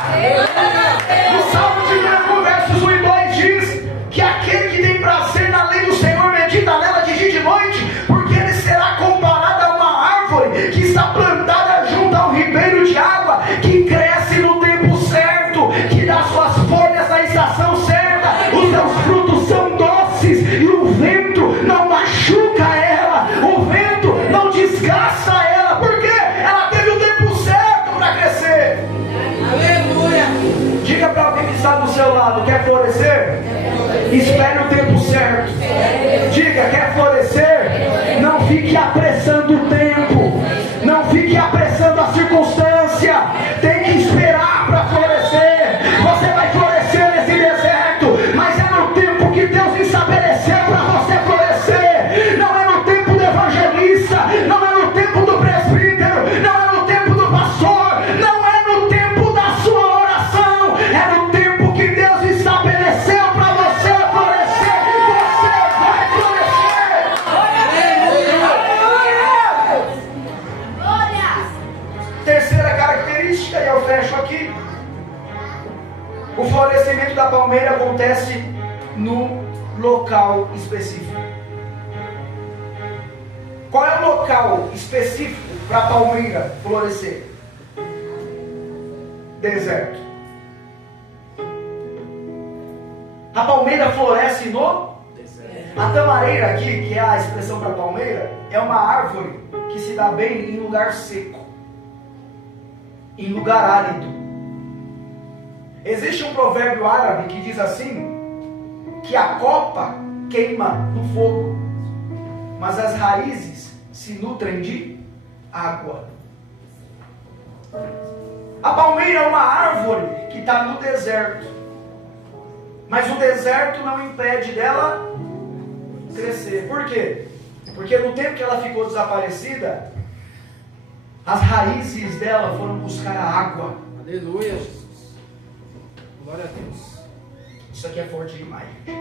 No Salmo de 1, versos 1 e 2 diz que aquele que tem prazer na lei do Senhor medita nela de dia e de noite, porque ele será comparado a uma árvore que está plantada junto a um ribeiro de água, que cresce no tempo certo, que dá suas folhas na estação certa, os seus frutos são doces e o vento não machuca ela, o vento não desgasta ela, porque ela teve o tempo certo para crescer. Aleluia. Diga para alguém que está do seu lado: quer florescer? Espere o tempo certo. Diga: quer florescer? Não fique apressando o tempo. Não fique apressando a circunstância. Tem que esperar para florescer. Você vai florescer nesse deserto, mas é no tempo que Deus estabeleceu para você florescer. Não é no tempo do evangelista, não é no tempo do presbítero, não é no tempo do pastor, não é no tempo da sua oração, é no palmeira acontece no local específico. Qual é o local específico para a palmeira florescer? Deserto. A palmeira floresce no deserto. A tamareira aqui, que é a expressão para palmeira, é uma árvore que se dá bem em lugar seco, em lugar árido. Existe um provérbio árabe que diz assim, que a copa queima no fogo, mas as raízes se nutrem de água. A palmeira é uma árvore que está no deserto, mas o deserto não impede dela crescer. Por quê? Porque no tempo que ela ficou desaparecida, as raízes dela foram buscar a água. Aleluia, Jesus. Glória a Deus. Isso aqui é forte demais, gente.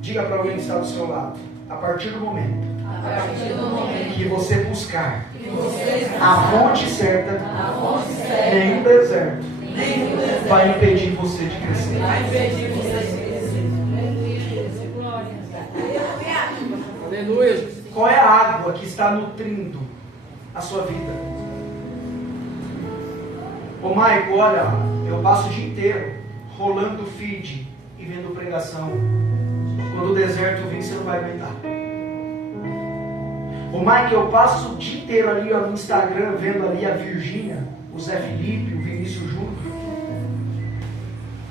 Diga para alguém que está do seu lado, a partir do momento que você buscar a fonte certa, nenhum deserto vai impedir você de crescer. Aleluia, Jesus. Qual é a água que está nutrindo a sua vida? Ô Maico, olha, eu passo o dia inteiro rolando o feed e vendo pregação. Quando o deserto vir, você não vai aguentar. Ô Mike, eu passo o dia inteiro ali ó, no Instagram vendo ali a Virgínia, o Zé Felipe, o Vinícius Júnior.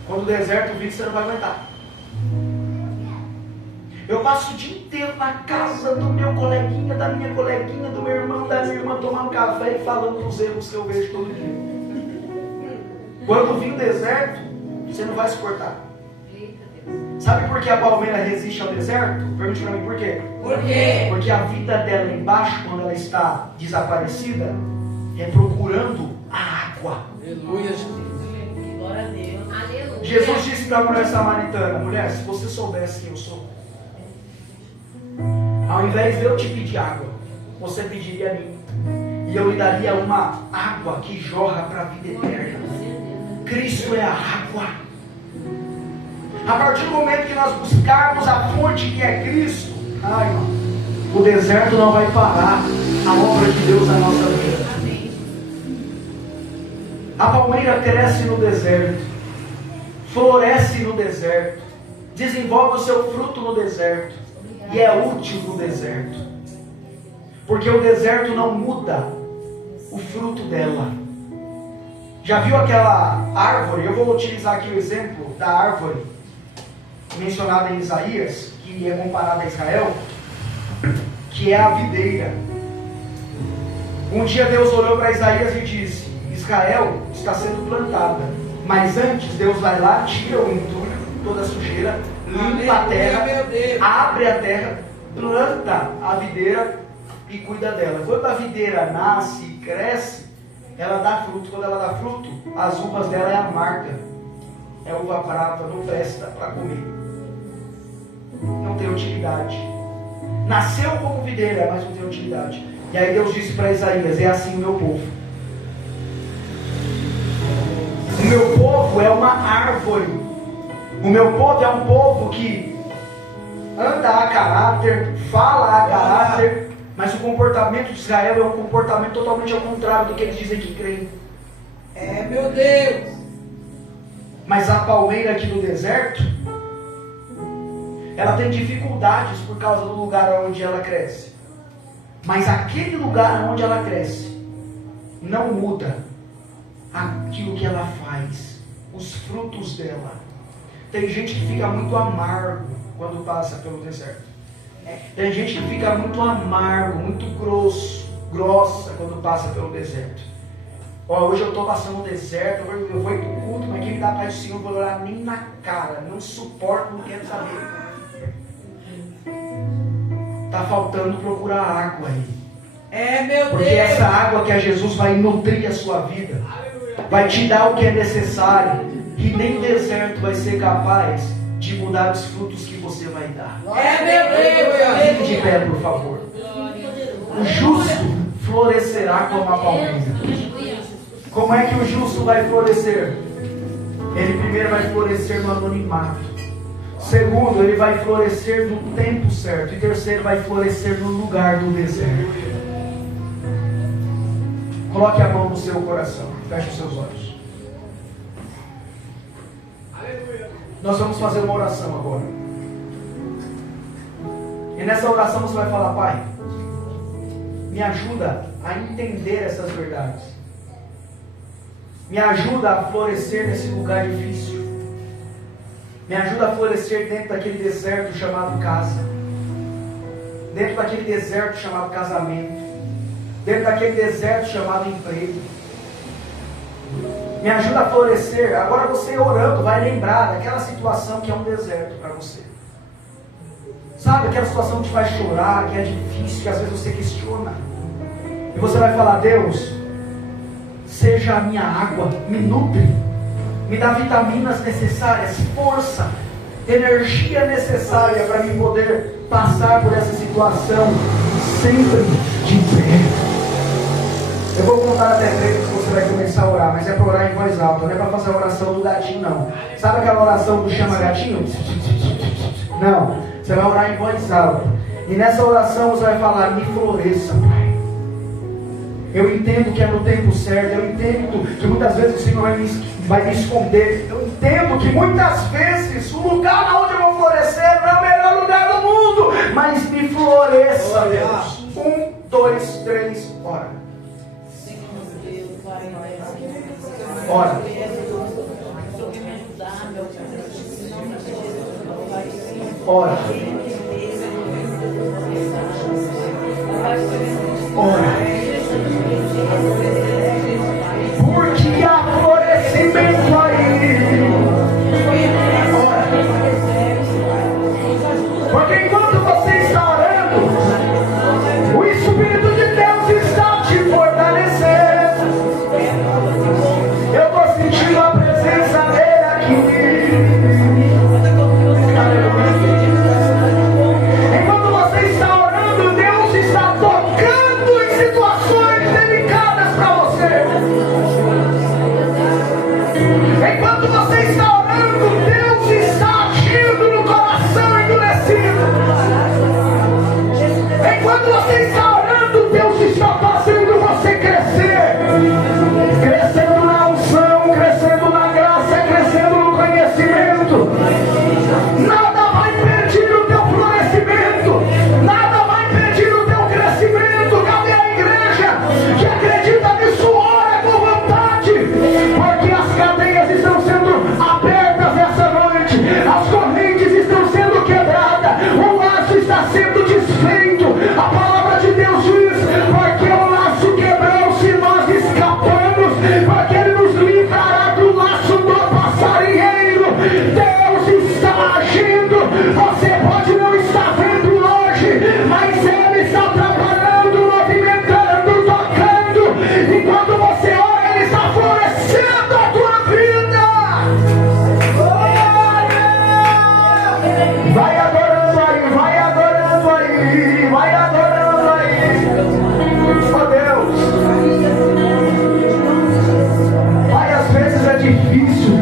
Quando o deserto vir, você não vai aguentar. Eu passo o dia inteiro na casa do meu coleguinha, da minha coleguinha, do meu irmão, da minha irmã, tomando café e falando dos erros que eu vejo todo dia. Quando vir o deserto, você não vai suportar. Sabe por que a palmeira resiste ao deserto? Pergunte para mim por quê? Por quê? Porque a vida dela embaixo, quando ela está desaparecida, é procurando a água. Aleluia, Jesus. Glória a Deus. Aleluia. Jesus disse para a mulher samaritana: mulher, se você soubesse quem eu sou, ao invés de eu te pedir água, você pediria a mim, e eu lhe daria uma água que jorra para a vida eterna. Cristo é a água. A partir do momento que nós buscarmos a fonte que é Cristo, ai, irmão, o deserto não vai parar a obra de Deus na nossa vida. A palmeira cresce no deserto, floresce no deserto, desenvolve o seu fruto no deserto e é útil no deserto, porque o deserto não muda o fruto dela. Já viu aquela árvore? Eu vou utilizar aqui o exemplo da árvore mencionada em Isaías, que é comparada a Israel, que é a videira. Um dia Deus olhou para Isaías e disse: Israel está sendo plantada, mas antes Deus vai lá, tira o entulho, toda a sujeira, limpa a terra, abre a terra, planta a videira e cuida dela. Quando a videira nasce e cresce, ela dá fruto. Quando ela dá fruto, as uvas dela é amarga, é uva prata, não presta para comer, não tem utilidade. Nasceu como videira, mas não tem utilidade. E aí Deus disse para Isaías: é assim o meu povo. O meu povo é uma árvore. O meu povo é um povo que anda a caráter, fala a caráter, mas o comportamento de Israel é um comportamento totalmente ao contrário do que eles dizem que creem. É, meu Deus. Mas a palmeira aqui no deserto, ela tem dificuldades por causa do lugar onde ela cresce. Mas aquele lugar onde ela cresce não muda aquilo que ela faz, os frutos dela. Tem gente que fica muito amargo quando passa pelo deserto. Tem gente que fica muito amargo, muito grossa quando passa pelo deserto. Ó, hoje eu estou passando no deserto, eu vou ir para o culto, mas quem me dá paz do Senhor, eu vou olhar nem na cara, não suporto, não quero saber. Está faltando procurar água aí. É, meu Porque Deus. essa água que é Jesus vai nutrir a sua vida, vai te dar o que é necessário, e nem o deserto vai ser capaz de mudar os frutos que você vai dar. É, meu Deus. Fique de pé, por favor. O justo florescerá como a palmeira. Como é que o justo vai florescer? ele primeiro vai florescer no anonimato. Segundo, ele vai florescer no tempo certo. E terceiro, vai florescer no lugar do deserto. Coloque a mão no seu coração. Feche os seus olhos. Nós vamos fazer uma oração agora. E nessa oração você vai falar: Pai, me ajuda a entender essas verdades. Me ajuda a florescer nesse lugar difícil. Me ajuda a florescer dentro daquele deserto chamado casa. Dentro daquele deserto chamado casamento. Dentro daquele deserto chamado emprego. Me ajuda a florescer. Agora você orando vai lembrar daquela situação que é um deserto para você. Sabe, aquela situação que te faz chorar, que é difícil, que às vezes você questiona. E você vai falar: Deus, seja a minha água, me nutre, me dá vitaminas necessárias, força, energia necessária para mim poder passar por essa situação sempre de pé. Eu vou contar até 3 que você vai começar a orar, mas é para orar em voz alta, não é para fazer a oração do gatinho não. Sabe aquela oração do chama gatinho? Não, você vai orar em voz alta. E nessa oração você vai falar: me floresça, Pai. Eu entendo que é no tempo certo. Eu entendo que muitas vezes o Senhor vai me esconder. Eu entendo que muitas vezes o lugar onde eu vou florescer não é o melhor lugar do mundo. Mas me floresça, Deus. 1, 2, 3, ora. Ora. Ora. Ora. Porque há florescimento aí. Ora. Porque enquanto você está orando, o Espírito de Deus está te fortalecendo. Eu estou sentindo a presença dele aqui. Enquanto você está orando, Deus está tocando em situações delicadas para você. Enquanto você está orando, Deus está agindo no coração endurecido. Enquanto você está orando, Deus está fazendo você crescer. Crescendo na unção, crescendo na graça, crescendo no conhecimento. Nada vai impedir o teu florescimento. Nada vai impedir o teu crescimento. Cadê a igreja que acredita nisso? Ora com vontade. Porque as cadeias estão sendo abertas essa noite. As correntes estão sendo quebradas. O laço está sendo desfeito. A palavra de Deus diz: porque o laço quebrou-se, nós escapamos. Porque Ele nos livrará do laço do passarinheiro. Deus está agindo. Você pode não estar vendo hoje, mas Ele está trabalhando, movimentando, tocando. Enquanto você ora, Ele está florescendo a tua vida. Vai adorando aí, vai adorando aí, vai adorando aí. Oh Deus. Pai, às vezes é difícil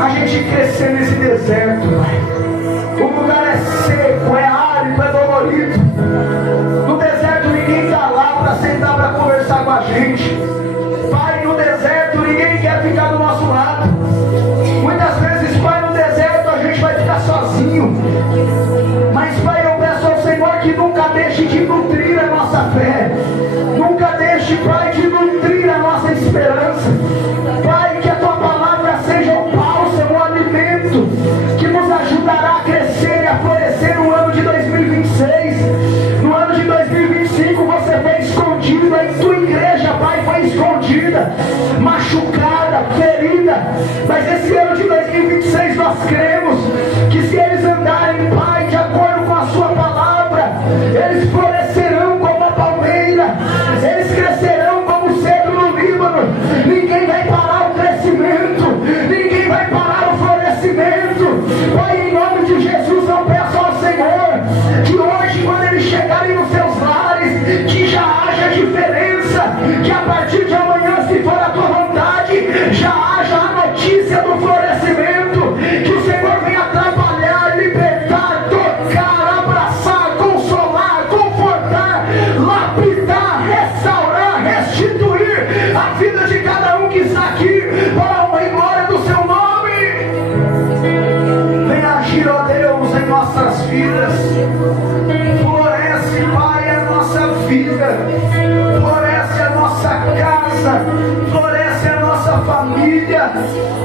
a gente crescer nesse deserto, Pai. O lugar é seco, é árido, é dolorido. No deserto ninguém está lá para sentar para conversar com a gente. Pai, no deserto ninguém quer ficar do nosso lado. Muitas vezes, Pai, no deserto a gente vai ficar sozinho. Mas, Pai, eu peço ao Senhor que nunca deixe de nutrir a nossa fé. Nunca deixe, Pai, de nutrir a nossa esperança. Pai, que a Tua palavra seja o bálsamo, o alimento que nos ajudará a crescer e a florescer no ano de 2026. No ano de 2025 você foi escondido, a tua igreja, Pai, foi escondida, machucada, ferida. Mas esse ano de 2026 nós cremos que se eles andarem, Pai, de acordo com a Sua palavra, eles florescerão como a palmeira, eles crescerão como o cedro no Líbano. Ninguém vai parar o crescimento, ninguém vai parar o florescimento. Pai, em nome de Jesus, eu peço ao Senhor que hoje, quando eles chegarem nos seus lares, que já haja diferença, que a partir de amanhã, se for a Tua vontade, já haja a notícia vidas. Floresce, Pai, a nossa vida. Floresce a nossa casa. Floresce a nossa família.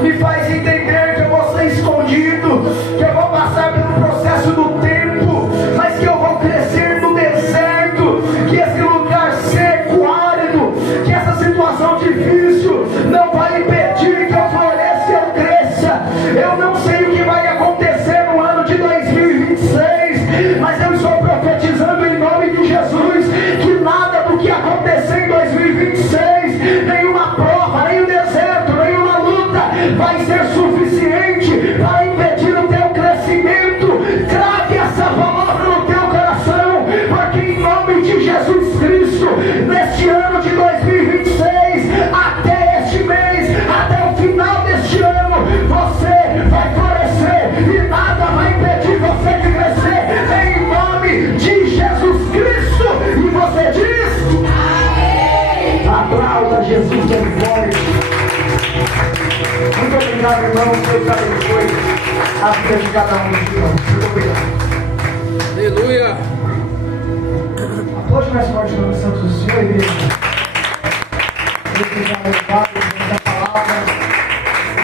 Me faz entender que eu vou ser escondido, que eu vou passar pelo processo do tempo, mas que eu vou crescer no deserto, que esse lugar seco, árido, que essa situação difícil não vai impedir que eu floresça e eu cresça. Eu não sei o que vai acontecer no ano de 2026, mas eu estou profetizando em nome de Jesus que nada do que acontecer em 2026, nenhuma prova, nem o deserto, nenhuma luta vai ser suficiente para impedir o teu crescimento. Crave essa palavra no teu coração, porque em nome de Jesus Cristo, neste ano de 2026, até este mês, até o final deste ano, você vai florescer e nada vai impedir você de crescer, em nome de Jesus Cristo. E você diz: amém. Aplauda Jesus bem forte. Muito obrigado, irmãos. Deus abençoe a vida de cada um dos irmãos. Muito obrigado. Aleluia. Aplaude mais forte o nome santo do Senhor, igreja. Deus seja louvado.